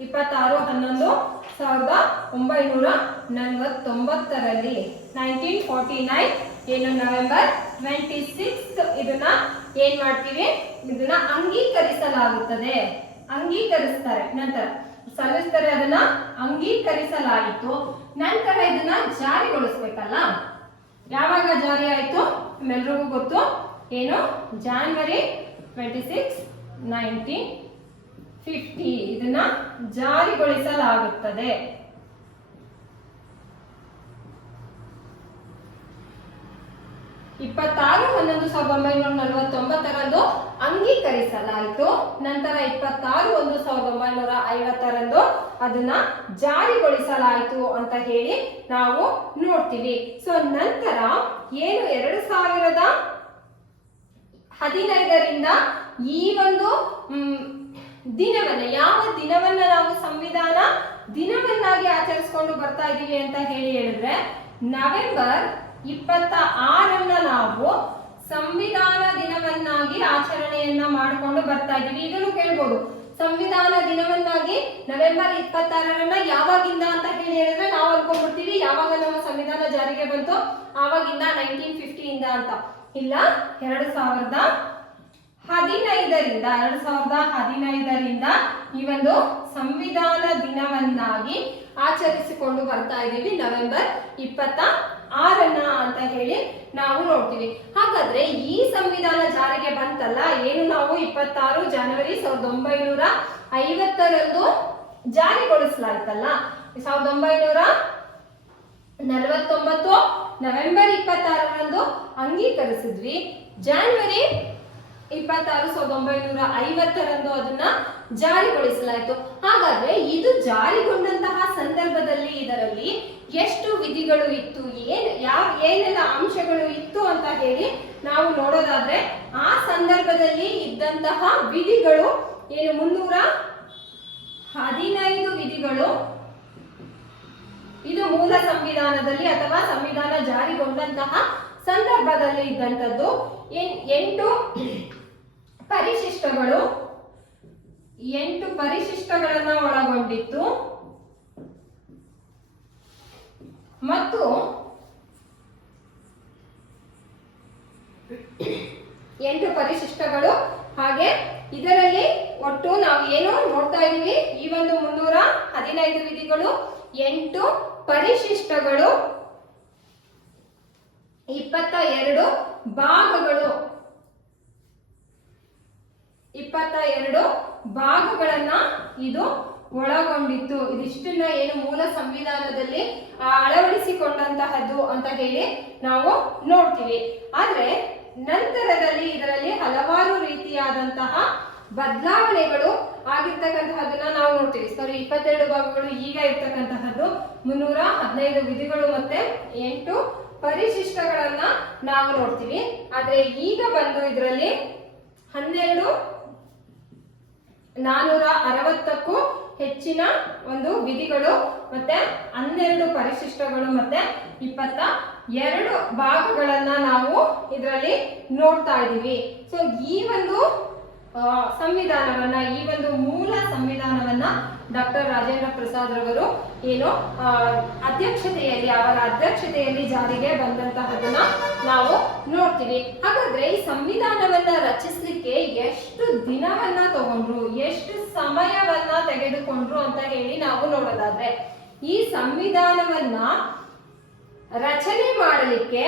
26/11/1949 1949 ಏನು ನವೆಂಬರ್ 26 ಇದನ್ನ ಏನ್ ಮಾಡ್ತೀವಿ, ಇದನ್ನ ಅಂಗೀಕರಿಸಲಾಗುತ್ತದೆ. ಅಂಗೀಕರಿಸ್ತಾರೆ, ನಂತರ ಸಲ್ಲಿಸ್ತಾರೆ, ಅದನ್ನ ಅಂಗೀಕರಿಸಲಾಯಿತು. ನಂತರ ಇದನ್ನ ಜಾರಿಗೊಳಿಸ್ಬೇಕಲ್ಲ. ಯಾವಾಗ ಜಾರಿ ಆಯ್ತು ನಿಮ್ಮೆಲ್ರಿಗೂ ಗೊತ್ತು. ಏನು January 26, 1950 ಇದನ್ನ ಜಾರಿಗೊಳಿಸಲಾಗುತ್ತದೆ. ಇಪ್ಪತ್ತಾರು 11/1949 ಅಂಗೀಕರಿಸಲಾಯಿತು. ನಂತರ 26/1/1950 ಅದನ್ನ ಜಾರಿಗೊಳಿಸಲಾಯಿತು ಅಂತ ಹೇಳಿ ನಾವು ನೋಡ್ತೀವಿ. ಸೊ ನಂತರ ಏನು 2015ರಿಂದ ಈ ಒಂದು ದಿನವನ್ನ, ಯಾವ ದಿನವನ್ನ ನಾವು ಸಂವಿಧಾನ ದಿನವನ್ನಾಗಿ ಆಚರಿಸಿಕೊಂಡು ಬರ್ತಾ ಇದೀವಿ ಅಂತ ಹೇಳಿದ್ರೆ ನವೆಂಬರ್ 26 ನಾವು ಸಂವಿಧಾನ ದಿನವನ್ನಾಗಿ ಆಚರಣೆಯನ್ನ ಮಾಡಿಕೊಂಡು ಬರ್ತಾ ಇದೀವಿ. ಇದನ್ನು ಕೇಳ್ಬೋದು, ಸಂವಿಧಾನ ದಿನವನ್ನಾಗಿ ನವೆಂಬರ್ 26 ಯಾವಾಗಿಂದ ಅಂತ ಹೇಳಿದ್ರೆ ನಾವು ಅನ್ಕೊಂಡ್ಬಿಡ್ತೀವಿ ಯಾವಾಗ ನಮ್ಮ ಸಂವಿಧಾನ ಜಾರಿಗೆ ಬಂತು ಆವಾಗಿಂದ 1950 ಅಂತ. ಇಲ್ಲ, 2015ರಿಂದ ಈ ಒಂದು ಸಂವಿಧಾನ ದಿನವನ್ನಾಗಿ ಆಚರಿಸಿಕೊಂಡು ಬರ್ತಾ ಇದ್ದೀವಿ ನವೆಂಬರ್ 26 ಅಂತ ಹೇಳಿ ನಾವು ನೋಡ್ತೀವಿ. ಹಾಗಾದ್ರೆ ಈ ಸಂವಿಧಾನ ಜಾರಿಗೆ ಬಂತಲ್ಲ, ಏನು ನಾವು 26 ಜನವರಿ 1950 ಜಾರಿಗೊಳಿಸಲಾಯ್ತಲ್ಲ, 1949 ನವೆಂಬರ್ 26 ಅಂಗೀಕರಿಸಿದ್ವಿ. ಜಾನ್ವರಿ 26 1950 ಅದನ್ನ ಜಾರಿಗೊಳಿಸಲಾಯಿತು. ಹಾಗಾದ್ರೆ ಇದು ಜಾರಿಗೊಂಡಂತಹ ಸಂದರ್ಭದಲ್ಲಿ ಇದರಲ್ಲಿ ಎಷ್ಟು ವಿಧಿಗಳು ಇತ್ತು, ಏನೆಲ್ಲ ಅಂಶಗಳು ಇತ್ತು ಅಂತ ಹೇಳಿ ನಾವು ನೋಡೋದಾದ್ರೆ ಆ ಸಂದರ್ಭದಲ್ಲಿ ಇದ್ದಂತಹ ವಿಧಿಗಳು ಏನು 315 ವಿಧಿಗಳು. ಇದು ಮೂಲ ಸಂವಿಧಾನದಲ್ಲಿ ಅಥವಾ ಸಂವಿಧಾನ ಜಾರಿಗೊಂಡಂತಹ ಸಂದರ್ಭದಲ್ಲಿ ಇದ್ದಂಥದ್ದು. 8 ಪರಿಶಿಷ್ಟಗಳನ್ನ ಒಳಗೊಂಡಿತ್ತು ಮತ್ತು 8 ಪರಿಶಿಷ್ಟಗಳು. ಹಾಗೆ ಇದರಲ್ಲಿ ಒಟ್ಟು ನಾವು ಏನು ನೋಡ್ತಾ ಇದೀವಿ, ಈ ಒಂದು 315 ವಿಧಿಗಳು, 8 ಪರಿಶಿಷ್ಟಗಳು, 22 ಭಾಗಗಳು. 22 ಭಾಗಗಳನ್ನ ಇದು ಒಳಗೊಂಡಿತ್ತು. ಇದಿಷ್ಟನ್ನ ಏನು ಮೂಲ ಸಂವಿಧಾನದಲ್ಲಿ ಅಳವಡಿಸಿಕೊಂಡಂತಹದ್ದು ಅಂತ ಹೇಳಿ ನಾವು ನೋಡ್ತೀವಿ. ಆದ್ರೆ ನಂತರದಲ್ಲಿ ಇದರಲ್ಲಿ ಹಲವಾರು ರೀತಿಯಾದಂತಹ ಬದಲಾವಣೆಗಳು ಆಗಿರ್ತಕ್ಕಂತಹದನ್ನ ನಾವು ನೋಡ್ತೀವಿ. 22 ಭಾಗಗಳು ಈಗ ಇರ್ತಕ್ಕಂತಹದ್ದು 315 ವಿಧಿಗಳು ಮತ್ತೆ 8 ಪರಿಶಿಷ್ಟಗಳನ್ನ ನಾವು ನೋಡ್ತೀವಿ. ಆದ್ರೆ ಈಗ ಬಂದು ಇದರಲ್ಲಿ 460ಕ್ಕೂ ಹೆಚ್ಚಿನ ಒಂದು ವಿಧಿಗಳು ಮತ್ತೆ 12 ಪರಿಶಿಷ್ಟಗಳು ಮತ್ತೆ 22 ಭಾಗಗಳನ್ನ ನಾವು ಇದರಲ್ಲಿ ನೋಡ್ತಾ ಇದ್ದೀವಿ. ಸೊ ಈ ಒಂದು ಸಂವಿಧಾನವನ್ನ, ಈ ಒಂದು ಮೂಲ ಸಂವಿಧಾನವನ್ನ ಡಾಕ್ಟರ್ ರಾಜೇಂದ್ರ ಪ್ರಸಾದ್ ರವರು ಏನು ಅವರ ಅಧ್ಯಕ್ಷತೆಯಲ್ಲಿ ಜಾರಿಗೆ ಬಂದಂತಹದನ್ನ ನಾವು ನೋಡ್ತೀವಿ. ಹಾಗಾದ್ರೆ ಈ ಸಂವಿಧಾನವನ್ನ ರಚಿಸಲಿಕ್ಕೆ ಎಷ್ಟು ದಿನವನ್ನ ತಗೊಂಡ್ರು, ಎಷ್ಟು ಸಮಯವನ್ನ ತೆಗೆದುಕೊಂಡ್ರು ಅಂತ ಹೇಳಿ ನಾವು ನೋಡೋದಾದ್ರೆ, ಈ ಸಂವಿಧಾನವನ್ನ ರಚನೆ ಮಾಡಲಿಕ್ಕೆ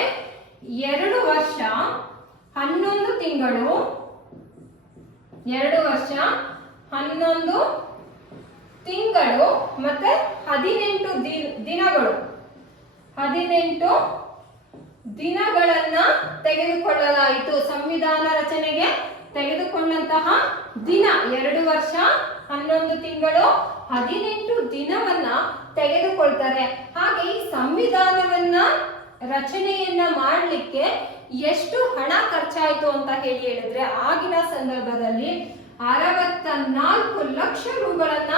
2 ವರ್ಷ 11 ತಿಂಗಳು 2 ವರ್ಷ 11 ತಿಂಗಳು ಮತ್ತೆ 18 ದಿನಗಳು 18 ದಿನಗಳನ್ನ ತೆಗೆದುಕೊಳ್ಳಲಾಯಿತು. ಸಂವಿಧಾನ ರಚನೆಗೆ ತೆಗೆದುಕೊಂಡಂತಹ ದಿನ 2 ವರ್ಷ 11 ತಿಂಗಳು 18 ದಿನವನ್ನ ತೆಗೆದುಕೊಳ್ತಾರೆ. ಹಾಗೆ ಈ ಸಂವಿಧಾನವನ್ನ ರಚನೆಯನ್ನ ಮಾಡಲಿಕ್ಕೆ ಎಷ್ಟು ಹಣ ಖರ್ಚಾಯಿತು ಅಂತ ಹೇಳಿದ್ರೆ, ಆಗಿನ ಸಂದರ್ಭದಲ್ಲಿ 64 ಲಕ್ಷ ರೂಗಳನ್ನ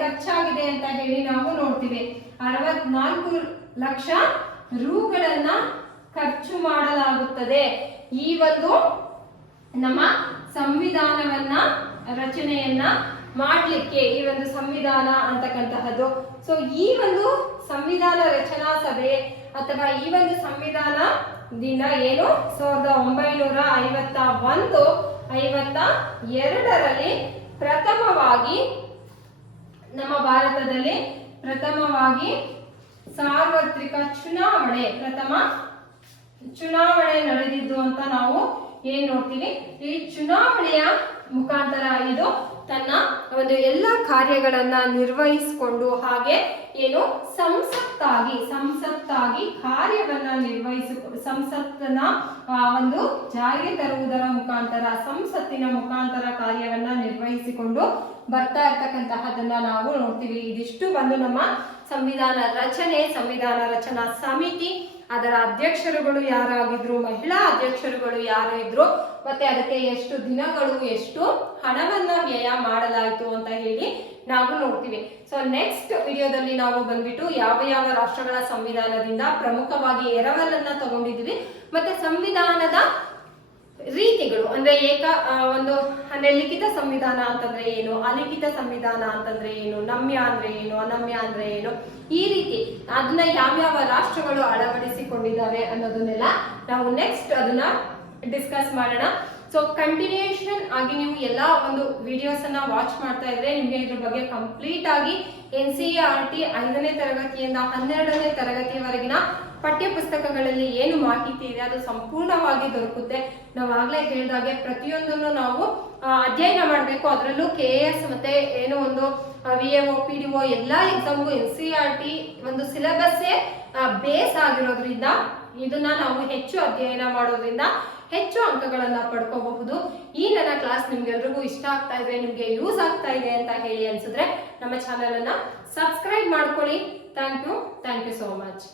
ಖರ್ಚಾಗಿದೆ ಅಂತ ಹೇಳಿ ನಾವು ನೋಡ್ತೀವಿ. 64 ಲಕ್ಷ ರೂಗಳನ್ನ ಖರ್ಚು ಮಾಡಲಾಗುತ್ತದೆ ಈ ಒಂದು ನಮ್ಮ ಸಂವಿಧಾನವನ್ನ ರಚನೆಯನ್ನ ಮಾಡ್ಲಿಕ್ಕೆ, ಈ ಒಂದು ಸಂವಿಧಾನ ಅಂತಕ್ಕಂತಹದ್ದು. ಸೊ ಈ ಒಂದು ಸಂವಿಧಾನ ರಚನಾ ಸಭೆ ಅಥವಾ ಈ ಒಂದು ಸಂವಿಧಾನದಿಂದ ಏನು 1951-52ರಲ್ಲಿ ಪ್ರಥಮವಾಗಿ ನಮ್ಮ ಭಾರತದಲ್ಲಿ ಸಾರ್ವತ್ರಿಕ ಚುನಾವಣೆ ನಡೆದಿದ್ದು ಅಂತ ನಾವು ಏನ್ ನೋಡ್ತೀವಿ. ಈ ಚುನಾವಣೆಯ ಮುಖಾಂತರ ಇದು ತನ್ನ ಒಂದು ಎಲ್ಲ ಕಾರ್ಯಗಳನ್ನ ನಿರ್ವಹಿಸಿಕೊಂಡು ಹಾಗೆ ಏನು ಸಂಸತ್ತಾಗಿ ಕಾರ್ಯವನ್ನ ಸಂಸತ್ತನ್ನ ಒಂದು ಜಾರಿಗೆ ತರುವುದರ ಮುಖಾಂತರ, ಸಂಸತ್ತಿನ ಮುಖಾಂತರ ಕಾರ್ಯವನ್ನ ನಿರ್ವಹಿಸಿಕೊಂಡು ಬರ್ತಾ ಇರ್ತಕ್ಕಂತಹದನ್ನ ನಾವು ನೋಡ್ತೀವಿ. ಇದಿಷ್ಟು ಬಂದು ನಮ್ಮ ಸಂವಿಧಾನ ರಚನಾ ಸಮಿತಿ, ಅದರ ಅಧ್ಯಕ್ಷರುಗಳು ಯಾರಾಗಿದ್ರು, ಮಹಿಳಾ ಅಧ್ಯಕ್ಷರುಗಳು ಯಾರು ಇದ್ರು, ಮತ್ತೆ ಅದಕ್ಕೆ ಎಷ್ಟು ದಿನಗಳು ಎಷ್ಟು ಹಣವನ್ನ ವ್ಯಯ ಮಾಡಲಾಯಿತು ಅಂತ ಹೇಳಿ ನಾವು ನೋಡ್ತೀವಿ. ಸೊ ನೆಕ್ಸ್ಟ್ ವಿಡಿಯೋದಲ್ಲಿ ನಾವು ಬಂದ್ಬಿಟ್ಟು ಯಾವ ರಾಷ್ಟ್ರಗಳ ಸಂವಿಧಾನದಿಂದ ಪ್ರಮುಖವಾಗಿ ಎರವಲನ್ನ ತಗೊಂಡಿದ್ವಿ, ಮತ್ತೆ ಸಂವಿಧಾನದ ರೀತಿಗಳು ಅಂದ್ರೆ ಅಂದ್ರೆ ಲಿಖಿತ ಸಂವಿಧಾನ ಅಂತಂದ್ರೆ ಏನು, ಅಲಿಖಿತ ಸಂವಿಧಾನ ಅಂತಂದ್ರೆ ಏನು, ನಮ್ಯ ಅಂದ್ರೆ ಏನು, ಅನಮ್ಯ ಅಂದ್ರೆ ಏನು, ಈ ರೀತಿ ಅದನ್ನ ಯಾವ ರಾಷ್ಟ್ರಗಳು ಅಳವಡಿಸಿಕೊಂಡಿದ್ದಾವೆ ಅನ್ನೋದನ್ನೆಲ್ಲ ನಾವು ನೆಕ್ಸ್ಟ್ ಅದನ್ನ ಡಿಸ್ಕಸ್ ಮಾಡೋಣ. ಸೊ ಕಂಟಿನ್ಯೂಷನ್ ಆಗಿ ನೀವು ಎಲ್ಲಾ ಒಂದು ವಿಡಿಯೋಸ್ ಅನ್ನ ವಾಚ್ ಮಾಡ್ತಾ ಇದ್ರೆ ನಿಮ್ಗೆ ಇದ್ರ ಬಗ್ಗೆ ಕಂಪ್ಲೀಟ್ ಆಗಿ NCERT 5ನೇ ತರಗತಿಯಿಂದ 12ನೇ ತರಗತಿಯವರೆಗಿನ ಪಠ್ಯ ಪುಸ್ತಕಗಳಲ್ಲಿ ಏನು ಮಾಹಿತಿ ಇದೆ ಅದು ಸಂಪೂರ್ಣವಾಗಿ ದೊರಕುತ್ತೆ. ನಾವು ಆಗ್ಲೇ ಹೇಳಿದಾಗೆ ಪ್ರತಿಯೊಂದನ್ನು ನಾವು ಅಧ್ಯಯನ ಮಾಡಬೇಕು. ಅದರಲ್ಲೂ KS ಮತ್ತೆ ಏನೋ ಒಂದು VAO PDO ಎಲ್ಲ ಎಕ್ಸಾಮ್ಗೂ NCERT ಒಂದು ಸಿಲೆಬಸ್ಸೇ ಬೇಸ್ ಆಗಿರೋದ್ರಿಂದ ಇದನ್ನ ನಾವು ಹೆಚ್ಚು ಅಧ್ಯಯನ ಮಾಡೋದ್ರಿಂದ ಹೆಚ್ಚು ಅಂಕಗಳನ್ನ ಪಡ್ಕೋಬಹುದು. ಈ ನನ್ನ ಕ್ಲಾಸ್ ನಿಮ್ಗೆಲ್ರಿಗೂ ಇಷ್ಟ ಆಗ್ತಾ ಇದೆ, ನಿಮ್ಗೆ ಯೂಸ್ ಆಗ್ತಾ ಇದೆ ಅಂತ ಹೇಳಿ ಅನ್ಸಿದ್ರೆ ನಮ್ಮ ಚಾನೆಲ್ ಅನ್ನ ಸಬ್ಸ್ಕ್ರೈಬ್ ಮಾಡ್ಕೊಳ್ಳಿ. Thank you so much.